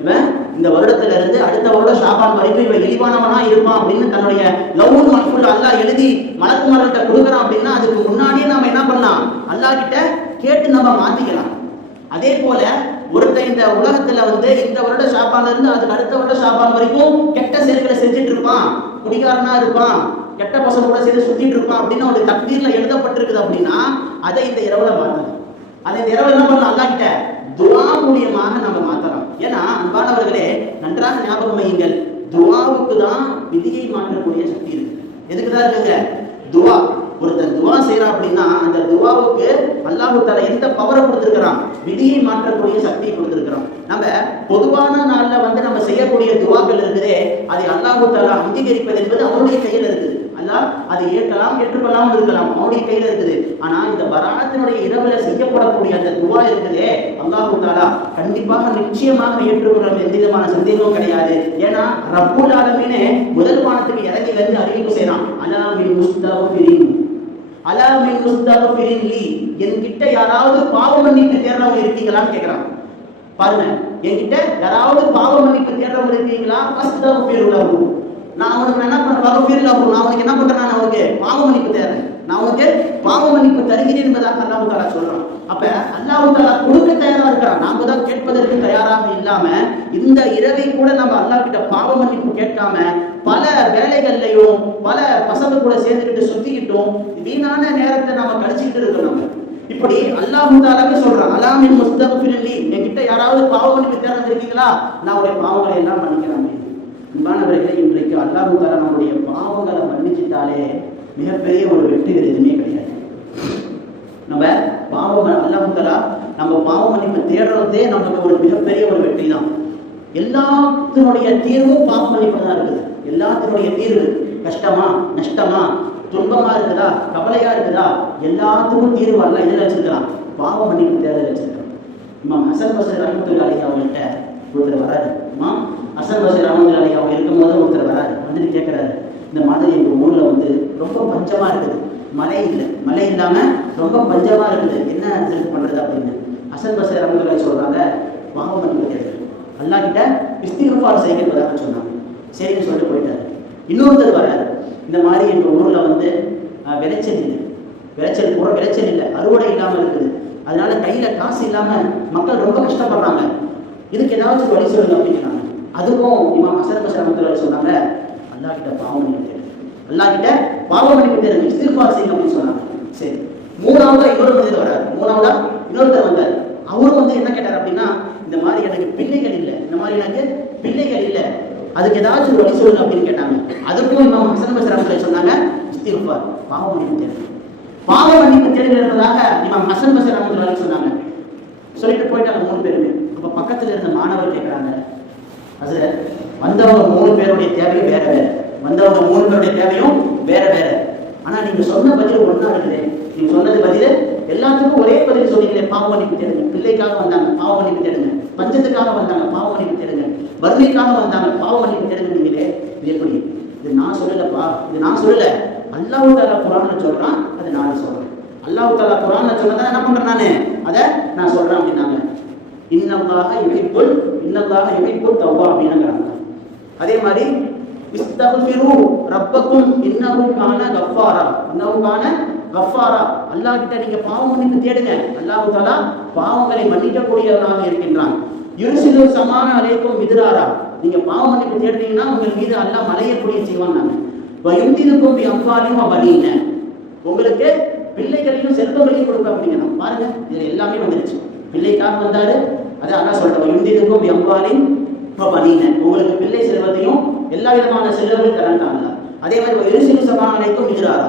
இவன் இந்த வருடத்துல இருந்து அடுத்த வருடம் ஷாபான் வரைக்கும் இவன் இழிவானவனா இருப்பான் அப்படின்னு தன்னுடைய லவ்வுல் மஹ்ஃபூல் அல்லாஹ் எழுதி மலக்குமார்கிட்ட கொடுக்குறான் அப்படின்னா அதுக்கு முன்னாடியே நாம என்ன பண்ணலாம், அல்லாஹ் கிட்ட கேட்டு நம்ம மாத்திக்கலாம். அதே போல ஒருத்தன் இந்த உலகத்துல இந்த வருட ஷாபான்ல இருந்து அதுக்கு அடுத்த வருட ஷாபான் வரைக்கும் கெட்ட செயல்களை செஞ்சுட்டு இருப்பான், குடிகாரனா இருப்பான், கெட்ட பசங்க கூட சேர்ந்து சுத்திட்டு இருப்பான் அப்படின்னு அவனுடைய தக்தீர்ல எழுதப்பட்டிருக்குது அப்படின்னா அதை இந்த இரவுல மாத்தலாம். அதை இந்த இரவுல என்ன பண்ணலாம், அல்லாஹ் கிட்ட துஆ மூலியமாக நம்ம மாத்தலாம். ஏன்னா அன்பானவர்களே, நன்றாக ஞாபகம் வையுங்கள், துஆவுக்கு தான் விதியை மாற்றக்கூடிய சக்தி இருக்கு. எதுக்குதான் இருக்குங்க? துஆ. ஒருத்தன் துஆ செய்யறான் அப்படின்னா அந்த துஆவுக்கு அல்லாஹ் தஆலா எந்த பவரை கொடுத்திருக்கிறான், விதியை மாற்றக்கூடிய சக்தியை கொடுத்திருக்கிறான். நம்ம பொதுவான நாள்ல நம்ம செய்யக்கூடிய துஆக்கள் இருக்குதே, அதை அல்லாஹ் தஆலா அங்கீகரிப்பது என்பது அவருடைய கையில் இருக்குது. அல்லாஹ் அதை ஏற்கலாம் ஏற்றுக்கொள்ளாமல் இருக்கலாம், அவருடைய கையில இருக்குது. ஆனா இந்த பராத்தினுடைய இரவுல செய்யப்படக்கூடிய அந்த துஆ இருக்குதே, அல்லாஹ் தஆலா கண்டிப்பாக நிச்சயமாக ஏற்றுக்கொள்ளும், எந்த விதமான சந்தேகமும் கிடையாது. ஏன்னா ரப்புல் ஆலமீனே முதல் வானத்துக்கு இறங்கி அறிவிப்பு செய்யறான், அலா மின் முஸ்தக்ஃபிரின், அலா மின் முஸ்தக்ஃபிரின் லி, என்கிட்ட யாராவது பாவ மன்னிப்பு தேடுறவங்க இருக்கீங்களான்னு கேட்கிறான். பாருங்க, என்கிட்ட யாராவது பாவ மன்னிப்பு தேடுறவங்க இருக்கீங்களா? அஸ்தக்ஃபிரு லஹு, நான் அவனுக்கு என்ன பண்றேன், நான் அவனுக்கு என்ன பண்றேன், நான் அவனுக்கு பாவ மன்னிப்பு தேடுறேன், நான் அவனுக்கு பாவ மன்னிப்பு தருகிறேன் என்பதாக அல்லாஹ் தஆலா சொல்றான். அப்ப அல்லாஹ் தஆலா கொடுக்க தயாரா இருக்கிறான், நாம தான் கேட்பதற்கு தயாராக இல்லாம இந்த இரவை கூட நம்ம அல்லாஹ் கிட்ட பாவ மன்னிப்பு கேட்காம பல வேலைகள்லையும் பல பசங்க கூட சேர்ந்துக்கிட்டு சுத்திக்கிட்டும் வீணான நேரத்தை நாம கழிச்சுக்கிட்டு இருக்கோம். இப்படி அல்லாஹ் தஆலா சொல்றான், அலா மின் முஸ்தக்ஃபிரின் லி, என்கிட்ட யாராவது பாவ மன்னிப்பு தேட வந்திருக்கீங்களா, நான் உடைய பாவங்களை எல்லாம் மன்னிக்கிறேன். அன்பானவர்களே, இன்றைக்கு அல்லாஹ் தஆலா நம்முடைய பாவங்களை மன்னிச்சிட்டாலே மிகப்பெரிய ஒரு வெற்றி வேறு எதுவுமே கிடையாது. நம்ம பாவம் அல்லாஹ் தஆலா நம்ம பாவ மன்னிப்பு தேடுறதே நமக்கு ஒரு மிகப்பெரிய ஒரு வெற்றி தான். எல்லாத்தினுடைய தீர்வும் பாவ மன்னிப்பு தான் இருக்குது. எல்லாத்தினுடைய தீர்வு கஷ்டமா நஷ்டமா துன்பமா இருக்குதா கவலையா இருக்குதா எல்லாத்துக்கும் தீர்வு அல்லாஹ் எதில் வச்சிருக்கிறான், பாவ மன்னிப்பு தேட வச்சிருக்கிறான். இமாம் ஹசன் பஸ்ரி ரஹ்மத்துல்லாஹி அலைஹி அவங்கள்ட்ட ஒருத்தர் வராரு. இமாம் ஹசன் பஸ்ரி ரஹ்மத்துல்லாஹி அலைஹி அவங்க இருக்கும்போது ஒருத்தர் வராரு, வந்துட்டு கேட்கிறாரு, இந்த மாதிரி எங்க ஊர்ல ரொம்ப பஞ்சமா இருக்குது, மழை இல்லை, மழை இல்லாம ரொம்ப பஞ்சமா இருக்குது, என்ன ரிசல்ட் பண்றது அப்படின்னு. ஹசன் பஸ்ரி ரஹ்மத்துல்லாஹி சொல்றாங்க, பாவ மன்னிப்பு தேடு, அல்லாஹ் கிட்ட இஸ்திக்ஃபார் செய்கிறதாக சொன்னாங்க. சரின்னு சொல்லிட்டு போயிட்டாரு. இன்னொருத்தர் வராரு, இந்த மாதிரி எங்க ஊர்ல விளைச்சல் இல்லை, விளைச்சல் இல்லை, அறுவடை இல்லாம இருக்குது, அதனால கையில காசு இல்லாம மக்கள் ரொம்ப கஷ்டப்படுறாங்க, இதுக்கு ஏதாச்சும் வழி சொல்லுங்க அப்படிங்கிறாங்க. அதுக்கும் இமாம் ஹசன் பஸ்ரி ரஹ்மத்துல்லாஹி சொன்னாங்க, அல்லாஹ் கிட்ட பாவ மன்னிப்பு தேடு, அல்லாஹ் கிட்ட பாவ மன்னிப்பு தேடுங்க, இஸ்திக்ஃபார் செய்யுங்க அப்படின்னு சொன்னாங்க. சரி, மூணாவதா இன்னொரு மனிதர் வராரு, மூணாவதா இன்னொருத்தர் வந்தார். அவரும் என்ன கேட்டார் அப்படின்னா, இந்த மாதிரி எனக்கு பிள்ளைகள் இல்லை, இந்த மாதிரி எனக்கு பிள்ளைகள் இல்லை, அதுக்கு ஏதாச்சும் வழி சொல்லுங்க அப்படின்னு கேட்டாங்க. அதுக்கும் இமாம் ஹசன் பஸ்ரி ரஹ்மத்துல்லாஹி சொன்னாங்க, இஸ்திக்ஃபார், பாவ மன்னிப்பு தேடுங்க, பாவ மன்னிப்பு தேடுகிறதாக இமாம் ஹசன் பஸ்ரி ரஹ்மத்துல்லாஹி சொன்னாங்க. சொல்லிட்டு போயிட்டாங்க மூணு பேருமே. அப்ப பக்கத்துல இருந்த மாணவர் கேட்கிறாங்க, ஹஸ்ரத், வந்தவங்க 3 பேருடைய தேவையும் வேற வேற, வந்தவங்க 3 பேருடைய தேவையும் வேற வேற, ஆனா நீங்க சொன்ன பதில் ஒன்னா இருக்குது, நீங்க சொன்னது பதில் எல்லாத்துக்கும் ஒரே பதில் சொன்னீங்களே, பாவ மன்னிப்பு தேடுங்க, பிள்ளைக்காக வந்தாங்க பாவ மன்னிப்பு தேடுங்க, பஞ்சத்துக்காக வந்தாங்க பாவ மன்னிப்பு தேடுங்க, வறுமைக்காக வந்தாங்க பாவ மன்னிப்பு தேடுங்க, நீங்களே இது எப்படி? இது நான் சொல்லலப்பா, இது நான் சொல்லல, அல்லாஹ் தஆலா குர்ஆன்ல சொல்றான், அது நான் சொல்றேன். அல்லாஹ் தஆலா குர்ஆன்ல சொன்னதை என்ன பண்றேன் நானு, அதை நான் சொல்றேன் அப்படின்னாங்க. இன்னல்லாஹ யுஹிப்புத் தவ்வாபீன்ங்கறாங்க. அதே மாதிரி இஸ்தக்ஃபிரு ரப்பக்கும் இன்னஹு கான கஃபாரா, அல்லாஹ் கிட்ட நீங்க பாவ மன்னிப்பு தேடுங்க, அல்லாஹ் தஆலா பாவங்களை மன்னிக்கக்கூடியவனாக இருக்கின்றான். யுர்சிலு ஸமாஅ அலைக்கும் மித்ராரா, நீங்க பாவ மன்னிப்பு தேடுறீங்கன்னா உங்கள் மீது அல்லாஹ் மலையை பொழிய செய்வான். வயும்திதுக்கும் பி அம்வாலின் வ பனீன, உங்களுக்கு பிள்ளைகளையும் செல்வங்களையும் கொடுக்க அப்படிங்கிறான். பாருங்க, இதுல எல்லாமே வந்துருச்சு. பிள்ளைக்காக வந்தாரு, அதை அல்லாஹ் சொல்றான், வயும்திதுக்கும் பி அம்வாலின் வ பனீன, உங்களுக்கு பிள்ளை செல்வத்தையும் எல்லா விதமான செல்வங்களையும் தரண்டாங்க. அதே மாதிரி யுர்சிலு ஸமாஅ அலைக்கும் மித்ராரா,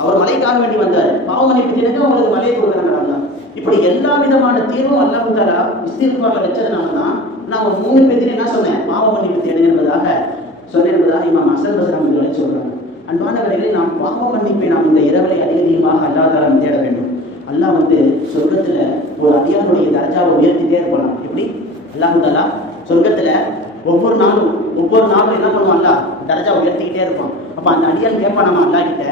அவர் மலைக்காக வேண்டி வந்தார், பாவ மன்னிப்பு தேடுங்க உங்களுக்கு மலையை கொடுக்குறாங்க அல்லாஹ். இப்படி எல்லா விதமான தீர்வும் அல்லாஹ் தஆலா இஸ்திக்ஃபார்ல வச்சதுனால தான் நான் 3 பேருக்கு என்ன சொன்னேன், பாவ மன்னிப்பு தேடுங்க என்பதாக சொன்னேன் என்பதாக இமாம் ஹஸன் பஸ்ரி அவர்கள் சொல்றாங்க. அன்பானவர்களே, நாம் பாவ மன்னிப்பை நாம் இந்த இரவலை அதிகமாக அல்லாஹ் தஆலா தேட வேண்டும். அல்லாஹ் சொர்க்கத்துல ஒரு அடியானுடைய தரஜாவை உயர்த்திட்டே இருப்பான். எப்படி அல்லாஹ் தஆலா சொர்க்கத்துல ஒவ்வொரு நாளும் என்ன பண்ணுவான், அல்லாஹ் தரஜா உயர்த்திக்கிட்டே இருப்பான். அப்ப அந்த அடியான் கேட்பான் நம்ம அல்லாஹ் கிட்ட,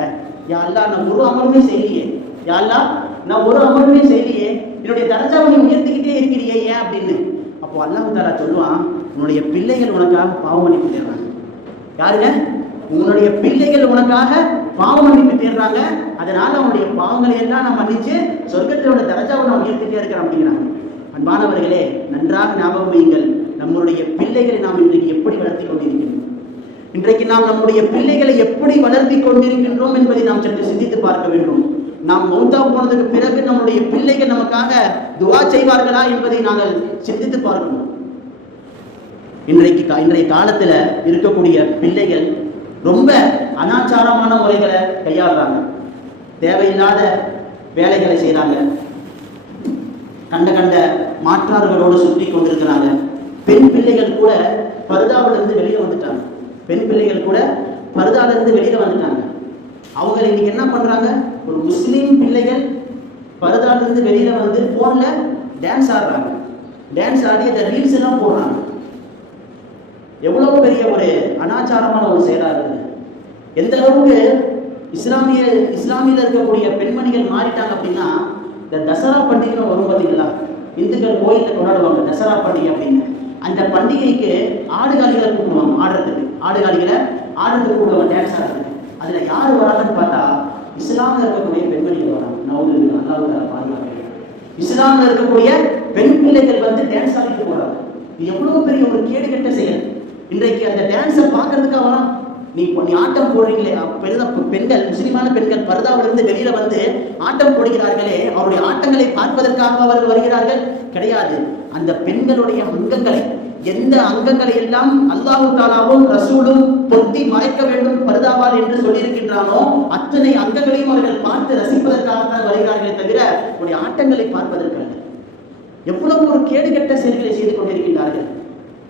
யா அல்லாஹ் நான் ஒரு அமர்வே செய்யலையே, யா அல்லாஹ் நான் ஒரு அமர்வே செய்யலையே, என்னுடைய தரஜாவை நீ உயர்த்திக்கிட்டே இருக்கிறியே ஏன் அப்படின்னு. அப்போ அல்லாஹ் தஆலா சொல்லுவான், உன்னுடைய பிள்ளைகள் உனக்காக பாவ மன்னிப்பு தேடுறாங்க. யாருங்க? உன்னுடைய பிள்ளைகள் உனக்காக பாவ மன்னிப்பு தேடுறாங்க, அதனால அவனுடைய பாவங்களை எல்லாம் நான் மன்னிச்சு சொர்க்கத்தினோட தரஜாவை நான் உயர்த்திட்டே இருக்கிறேன் அப்படிங்கிறாங்க. அன்பானவர்களே, நன்றாக ஞாபகம் வையுங்கள், நம்முடைய பிள்ளைகளை நாம் இன்றைக்கு எப்படி வளர்த்தி கொண்டிருக்கின்றோம், இன்றைக்கு நாம் நம்முடைய பிள்ளைகளை எப்படி வளர்த்தி கொண்டிருக்கின்றோம் என்பதை நாம் சற்று சிந்தித்து பார்க்க வேண்டும். நாம் மௌத்தா போனதுக்கு பிறகு நம்முடைய பிள்ளைகள் நமக்காக துஆ செய்வார்களா என்பதை நாங்கள் சிந்தித்து பார்க்கணும். இன்றைய காலத்துல இருக்கக்கூடிய பிள்ளைகள் ரொம்ப அனாச்சாரமான முறைகளை கையாளுறாங்க, தேவையில்லாத வேலைகளை செய்யறாங்க, கண்ட மாற்றார்களோடு சுற்றி கொண்டிருக்கிறாங்க. பெண் பிள்ளைகள் கூட பர்தாவிலிருந்து வெளியே வந்துட்டாங்க. அவங்க இன்னைக்கு என்ன பண்றாங்க, ஒரு முஸ்லீம் பிள்ளைகள் பர்தாவிலிருந்து வெளியில வந்து போன்ல டான்ஸ் ஆடுறாங்க, டான்ஸ் ஆடி அந்த ரீல்ஸ் எல்லாம் போடுறாங்க. எவ்வளவு பெரிய ஒரு அனாச்சாரமான ஒரு செயலா இருக்குது. எந்த அளவுக்கு இஸ்லாமியில இருக்கக்கூடிய பெண்மணிகள் மாறிட்டாங்க அப்படின்னா, இந்த தசரா பண்டிகை வரும் பார்த்தீங்களா, இந்துக்கள் கோயிலில் கொண்டாடுவாங்க தசரா பண்டிகை அப்படின்னு. அந்த பண்டிகைக்கு ஆடுகாலிகளை கூப்பிடுவாங்க, ஆடுறதுக்கு கூப்பிடுவாங்க, டான்ஸ் ஆடுறதுக்கு. அதுல யார் வராங்கன்னு பார்த்தா இஸ்லாமில் இருக்கக்கூடிய பெண்மணிகள் வராங்க. நவுதுபில்லாஹ், அல்லாஹ் தஆலா பாதுகாக்க. இஸ்லாமில் இருக்கக்கூடிய பெண் பிள்ளைகள் வந்து டான்ஸ் ஆடிட்டு போறாங்க. இது எவ்வளவு பெரிய ஒரு கேடுகெட்ட செயல். இன்றைக்கு அந்த டான்ஸை பார்க்கறதுக்காக வரான். நீ ஆட்டம் போடுறீங்களே, பெண்கள், முஸ்லிமான பெண்கள் பர்தாவிலிருந்து வெளியில வந்து ஆட்டம் போடுகிறார்களே, அவருடைய ஆட்டங்களை பார்ப்பதற்காக அவர்கள் வருகிறார்கள் கிடையாது. அந்த பெண்களுடைய அங்கங்களை, எந்த அங்கங்களை எல்லாம் அல்லாஹ் தஆலாவும் ரசூலும் பொத்தி மறைக்க வேண்டும் பர்தாவால் என்று சொல்லியிருக்கின்றானோ அத்தனை அங்கங்களையும் அவர்கள் பார்த்து ரசிப்பதற்காகத்தான் வருகிறார்களே தவிர அவருடைய ஆட்டங்களை பார்ப்பதற்காக. எவ்வளவு ஒரு கேடுகெட்ட செயல்களை செய்து கொண்டிருக்கின்றார்கள்.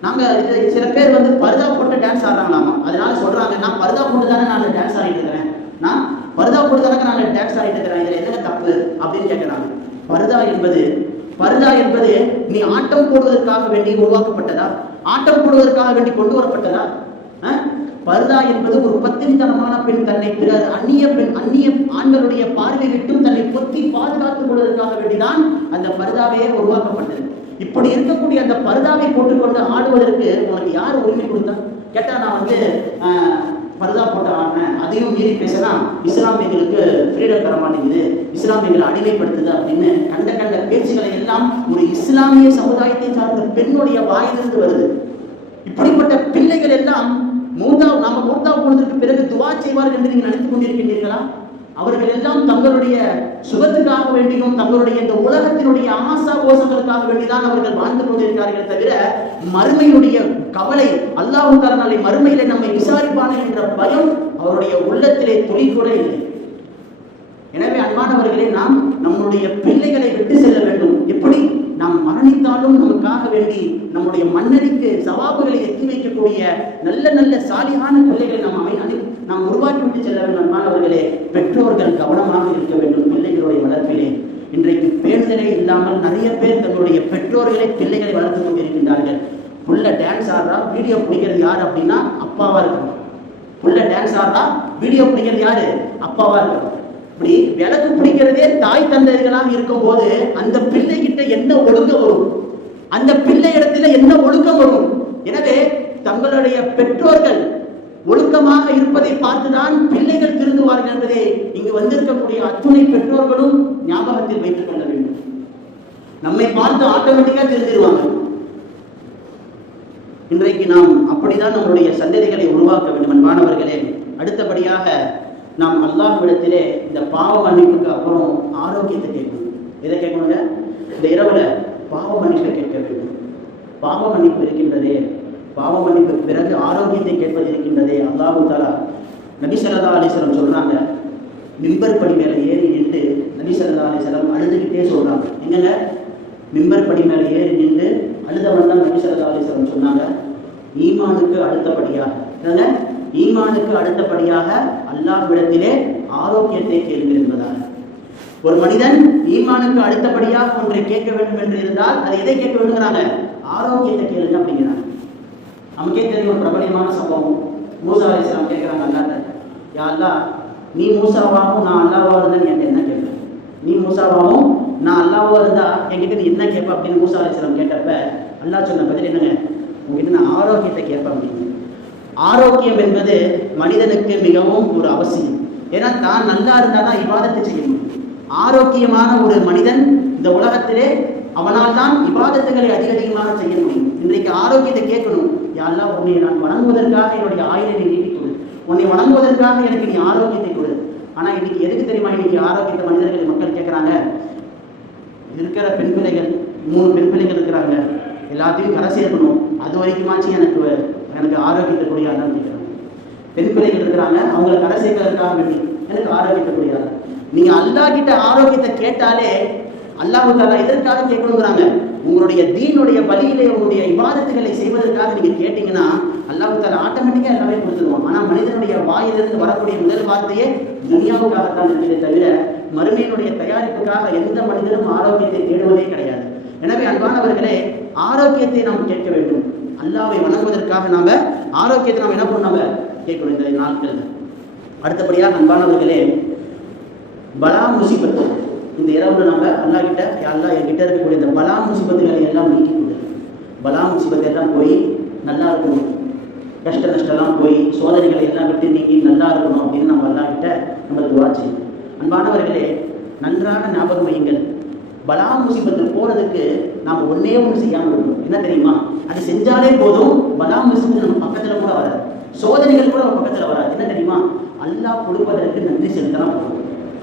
நாங்க சில பேர் வந்து பர்தா போட்டு டான்ஸ் ஆடுறாங்களாமா, அதனால சொல்றாங்க, நான் பர்தா போட்டு தானே நான் டான்ஸ் ஆடிட்டு இருக்கிறேன், இதுல என்ன தப்பு அப்படின்னு கேட்கிறாங்க. பர்தா என்பது நீ ஆட்டம் போடுவதற்காக வேண்டி உருவாக்கப்பட்டதா, ஆட்டம் போடுவதற்காக வேண்டி கொண்டு வரப்பட்டதா? பர்தா என்பது ஒரு பத்தினித்தனமான பெண் தன்னை பிறர் அந்நிய ஆண்களுடைய பார்வை விட்டும் தன்னை பொத்தி பாதுகாத்துக் கொள்வதற்காக வேண்டிதான் அந்த பர்தாவே உருவாக்கப்பட்டது. இப்படி இருக்கக்கூடிய அந்த பர்தாவை போட்டுக்கொண்டு ஆடுவதற்கு உனக்கு யார் உரிமை கொடுத்தா கேட்டா, நான் வந்து பர்தா போட்டு ஆடினேன், அதையும் மீறி பேசலாம், இஸ்லாம் எங்களுக்கு ஃப்ரீடம் தர மாட்டேங்குது, இஸ்லாம் எங்களை அடிமைப்படுத்துது அப்படின்னு கண்ட பேச்சுகளை எல்லாம் ஒரு இஸ்லாமிய சமுதாயத்தை சார்ந்த பெண்ணுடைய வாயிலிருந்து வருது. இப்படிப்பட்ட பிள்ளைகள் எல்லாம் நாம மூத்தா போனதற்கு பிறகு துவா செய்வார்கள் என்று நீங்கள் நினைத்துக் கொண்டிருக்கின்றீர்களா? அவர்கள் எல்லாம் தங்களுடைய சுகத்துக்காக வேண்டியும் தங்களுடைய இந்த உலகத்தினுடைய ஆசா கோஷங்களுக்காக வேண்டிதான் அவர்கள் வாழ்ந்து கொண்டிருக்கிறார்கள் தவிர மறுமையுடைய கவலை, அல்லாஹ் தஆலா நாளை மறுமையிலே நம்மை விசாரிப்பானே என்ற பயம் அவருடைய உள்ளத்திலே துளி கூட இல்லை. எனவே அன்பானவர்களே, நாம் நம்முடைய பிள்ளைகளை விட்டு செல்ல வேண்டும். எப்படி? நாம் மரணித்தாலும் நமக்காக வேண்டி நம்முடைய மன்னருக்கு சவாபுகளை எத்தி வைக்கக்கூடிய நல்ல சாலியான பிள்ளைகளை நாம் உருவாக்கி விட்டு செல்ல வேண்டும். அன்பானவர்களே, பெற்றோர்கள் கவனமாக இருக்க வேண்டும் பிள்ளைகளுடைய வளர்ப்பிலே. இன்றைக்கு பேணுதலே இல்லாமல் நிறைய பேர் தங்களுடைய பெற்றோர்களை பிள்ளைகளை வளர்த்து கொண்டிருக்கின்றார்கள். புள்ள டான்ஸ் ஆடுறா, வீடியோ பிடிக்கிறது யார் அப்படின்னா அப்பாவா இருக்கணும். புள்ள டான்ஸ் ஆடுறா, வீடியோ பிடிக்கிறது யாரு? அப்பாவா இருக்கணும். இப்படி விளக்கு பிடிக்கிறதே தாய் தந்தைகளாக இருக்கும் போது அந்த பிள்ளை கிட்ட என்ன ஒழுக்கம் வரும்? அந்த பிள்ளை இடத்துல என்ன ஒழுக்கம் வரும்? எனவே தங்களுடைய பெற்றோர்கள் ஒழுக்கமாக இருப்பதை பார்த்துதான் பிள்ளைகள் திருந்துவார்கள் என்பதை இங்கு வந்திருக்கக்கூடிய அத்துணை இன்றைக்கு நாம் அப்படிதான் நம்மளுடைய சந்ததிகளை உருவாக்க வேண்டும் அன்பானவர்களே. அடுத்தபடியாக நாம் அல்லாஹ்விடத்திலே இந்த பாவ மன்னிப்புக்கு அப்புறம் ஆரோக்கியத்தை கேட்கணும். எதை கேட்கணுங்க? இந்த இரவுல பாவ மன்னிப்பை கேட்க வேண்டும். பாவ மன்னிப்பு இருக்கின்றதே, பாவ மன்னிப்புக்கு பிறகு ஆரோக்கியத்தை கேட்பது இருக்கின்றதே. அல்லாஹ் தஆலா நபி ஸல்லல்லாஹு அலைஹி வஸல்லம் சொல்றாங்க, மிம்பர் படி மேலே ஏறி நின்று நபி ஸல்லல்லாஹு அலைஹி வஸல்லம் அழுதுகிட்டே சொல்றாங்க. எங்கங்க? மிம்பர் படி மேலே ஏறி நின்று அழுதவன் தான் நபி ஸல்லல்லாஹு அலைஹி வஸல்லம் சொன்னாங்க, ஈமானுக்கு அடுத்தபடியாக ஈமானுக்கு அடுத்தபடியாக அல்லாஹ்விடத்திலே ஆரோக்கியத்தை கேளுங்கள் என்பதாக. ஒரு மனிதன் ஈமானுக்கு அடுத்தபடியாக ஒன்றை கேட்க வேண்டும் என்று இருந்தால் அது எதை கேட்க வேண்டுங்கிறாங்க? ஆரோக்கியத்தை கேளுங்க அப்படிங்கிறாங்க. நமக்கே தெரியும் ஒரு பிரபலியமான சம்பவம். மூசா அலைஹிஸ்ஸலாம் கேட்கிறாங்க அல்லாஹ்ட்ட, யா அல்லாஹ், நீ மூசாவாகவும் நான் அல்லாஹ்வா இருந்தா நீ என்கிட்ட என்ன கேட்ப? நீ மூசாவாகவும் நான் அல்லாஹ்வா இருந்தா என்கிட்ட நீ என்ன கேட்ப அப்படின்னு மூசா அலைஹிஸ்ஸலாம் கேட்டப்ப அல்லாஹ் சொன்ன பதில் என்னங்க? உங்ககிட்ட நான் ஆரோக்கியத்தை கேட்பேன் அப்படின்னு. ஆரோக்கியம் என்பது மனிதனுக்கு மிகவும் ஒரு அவசியம். ஏன்னா தான் நல்லா இருந்தால் தான் இபாதத்தை செய்ய முடியும். ஆரோக்கியமான ஒரு மனிதன் இந்த உலகத்திலே அவனால் தான் இபாதத்துகளை அதிகமாக செய்ய முடியும். இன்றைக்கு ஆரோக்கியத்தை கேட்கணும். யா அல்லாஹ், உன்னை நான் வணங்குவதற்காக என்னுடைய ஆயுளை நீ நீட்டிக் கொடு, உன்னை வணங்குவதற்காக எனக்கு நீ ஆரோக்கியத்தை கொடு. ஆனால் இன்னைக்கு எதுக்கு தெரியுமா இன்னைக்கு ஆரோக்கியத்தை மனிதர்கள் மக்கள் கேட்குறாங்க? இருக்கிற பெண் பிள்ளைகள் 3 பெண் பிள்ளைகள் இருக்கிறாங்க, எல்லாத்தையும் கரை சேர்க்கணும், அது வரைக்குமாச்சு எனக்கு ஆரோக்கியத்தை கூடியாதான் கேட்குறாங்க. பெண் பிள்ளைகள் இருக்கிறாங்க, அவங்களை கரை சேர்க்கிறதுக்காக வேண்டி எனக்கு ஆரோக்கியத்தை கூடியாது. நீங்க அல்லாஹ் கிட்ட ஆரோக்கியத்தை கேட்டாலே அல்லாஹ் தஆலா எதற்காக கேட்கணுங்கிறாங்க? உங்களுடைய தீனுடைய வழியிலே உங்களுடைய இபாதத்துகளை செய்வதற்காக நீங்க கேட்டீங்கன்னா அல்லாஹ் தஆலா ஆட்டோமேட்டிக்கா எல்லாமே கொடுத்துருவான். ஆனா மனிதனுடைய வாயிலிருந்து வரக்கூடிய முதல் வார்த்தையே துனியாவுக்காகத்தான் இருக்கிறதே தவிர மறுமையினுடைய தயாரிப்புக்காக எந்த மனிதனும் ஆரோக்கியத்தை தேடுவதே கிடையாது. எனவே அன்பானவர்களே, ஆரோக்கியத்தை நாம் கேட்க வேண்டும். அல்லாஹ்வை வணங்குவதற்காக நாம ஆரோக்கியத்தை நாம் என்ன பண்ணாம கேட்கணும் இந்த நாட்கள். அடுத்தபடியாக அன்பானவர்களே, பலா முசிபத்து இந்த இரவுல நம்ம அல்லாஹ் கிட்ட, யா அல்லாஹ் என்கிட்ட இருக்கக்கூடிய இந்த பலா முசிபத்துகளை எல்லாம் நீக்கி கொடு, பலா முசிபத்தை எல்லாம் போய் நல்லா இருக்கணும், கஷ்ட நஷ்டம்லாம் போய் சோதனைகளை எல்லாம் விட்டு நீக்கி நல்லா இருக்கணும் அப்படின்னு நம்ம அல்லாஹ் கிட்ட நம்ம துஆ செய்யணும். அன்பானவர்களே, நன்றாக ஞாபகம் வையுங்கள், பலா முசிபத்து போறதுக்கு நாம் ஒன்னே ஒன்று செய்யாமல் இருக்கணும். என்ன தெரியுமா? அது செஞ்சாலே போதும், பலா முசிபத்து நம்ம பக்கத்துல கூட வராது, சோதனைகள் கூட நம்ம பக்கத்துல வராது. என்ன தெரியுமா? அல்லாஹ் கொடுப்பதற்கு நன்றி செலுத்தலாம்.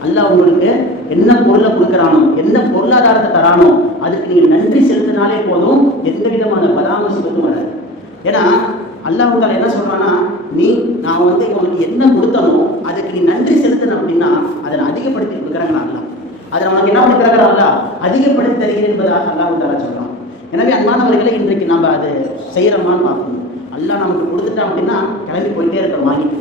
அல்லாஹ் உங்களுக்கு என்ன பொருளை கொடுக்குறானோ, என்ன பொருளாதாரத்தை தரானோ அதுக்கு நீங்கள் நன்றி செலுத்தினாலே போதும், எந்த விதமான பலா முசிபத்தும் வராது. ஏன்னா அல்லாஹ் தஆலா என்ன சொல்றானா, நான் உனக்கு என்ன கொடுத்தனோ அதுக்கு நீ நன்றி செலுத்தணும் அப்படின்னா அதை நான் அதிகப்படுத்தி கொடுக்குறாங்க. அல்லாஹ் அதை நமக்கு என்ன பண்ணி தருகிறான்? அல்லாஹ் அதிகப்படுத்தி தருகிறேன் என்பதாக அல்லாஹ் தஆலா சொல்றான். எனவே அன்பானவர்களை, இன்றைக்கு நம்ம அதை செய்யறோமான்னு பார்க்கணும். அல்லாஹ் நமக்கு கொடுத்துட்டான் அப்படின்னா கிளம்பி போயிட்டே இருக்கிறோம் வாங்கிட்டு.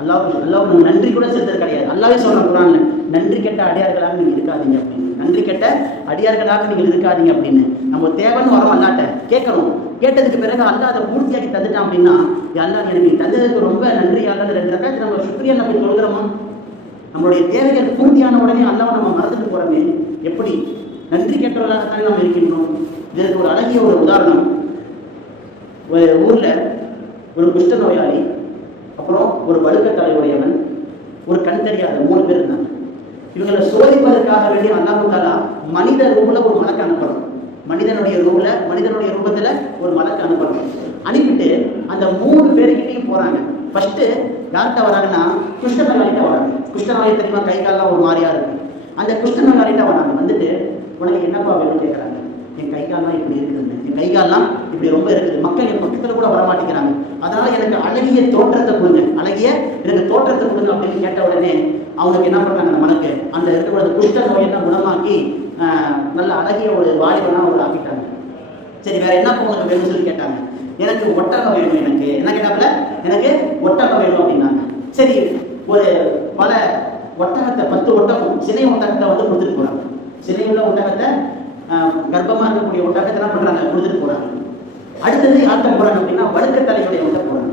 அல்லாஹ் நன்றி கூட செலுத்தது கிடையாது. அல்லாஹ்வே சொல்றான் குர்ஆன்ல, நன்றி கெட்ட அடியார்களாக நீங்க இருக்காதீங்க அப்படின்னு. நன்றி கெட்ட அடியார்களாக நீங்கள் இருக்காதீங்க அப்படின்னு. நம்ம தேவைன்னு வரோம், அல்லாஹ்ட்ட கேட்கணும். கேட்டதுக்கு பிறகு அல்லாஹ் அதை பூர்த்தியாக்கி தந்துட்டான் அப்படின்னா, அல்லாஹ் எனக்கு நீ தந்ததுக்கு ரொம்ப நன்றி அல்லாஹ். 2 ரக்காத் நம்ம சுக்ரியா நம்ம சொல்கிறோமா? நம்மளுடைய தேவைகள் பூர்த்தியான உடனே அல்லாஹ் நம்ம மறந்துட்டு போறோமே, எப்படி நன்றி கெட்டவர்களாகத்தானே நம்ம இருக்கின்றோம். இதற்கு ஒரு அழகிய ஒரு உதாரணம். ஒரு ஊர்ல ஒரு குஷ்ட நோயாளி, அப்புறம் ஒரு வழுக்கத்தலையுடையவன், ஒரு கண் தெரியாத 3 பேர் இருந்தாங்க. இவங்களை சோதிப்பதற்காக வேண்டிய அல்லாஹ் தஆலா மனித ரூபத்துல ஒரு மலக்கு அனுப்பணும். மனிதனுடைய ரூபத்துல ஒரு மலக்கு அனுப்பணும். அனுப்பிட்டு அந்த 3 பேருக்கிட்டையும் போறாங்க. ஃபர்ஸ்ட் யார்கிட்ட வராங்கன்னா குஷ்ட நோயாளிகிட்ட வராங்க. குஷ்ட நோயாளி தெரியுமா? கை கால்லாம் ஒரு மாதிரியா இருக்கு. அந்த குஷ்ட நோயாளிகிட்ட வராங்க. வந்துட்டு உனக்கு என்னப்பா வேணும்னு கேட்குறாங்க. என் கை கால்லாம் இப்படி இருக்குதுங்க, என் கை கால்லாம் இப்படி ரொம்ப இருக்குது, மக்கள் என் பக்கத்துல கூட வரமாட்டேங்கிறாங்க, அதனால எனக்கு அழகிய தோற்றத்தை கொடுங்க, எனக்கு தோற்றத்தை கொடுங்க அப்படின்னு கேட்ட உடனே அவங்களுக்கு என்ன பண்ணாங்க? அந்த மலக்கு அந்த இருக்கக்கூடிய குஷ்ட நோயெல்லாம் குணமாக்கி நல்ல அழகிய ஒரு வாலிபனா ஒரு ஆக்கிட்டாங்க. சரி, வேற என்ன உங்களுக்கு வேணும்னு சொல்லி கேட்டாங்க. எனக்கு ஒட்டகம் வேணும். எனக்கு என்ன கேட்டாப்புல? எனக்கு ஒட்டகம் வேணும் அப்படின்னாங்க. சரி, ஒரு பல ஒட்டகத்தை 10 ஒட்டகம் சினை ஒட்டகத்தை கொடுத்துட்டு போறாங்க. சினையுள்ள ஒட்டகத்தை, கர்ப்பமா இருக்கக்கூடிய ஒட்டகத்தை என்ன பண்றாங்க? கொடுத்துட்டு போறாங்க. அடுத்தது யார்கிட்ட போறாங்க அப்படின்னா வழுக்கத்தலையுடைய போறாங்க.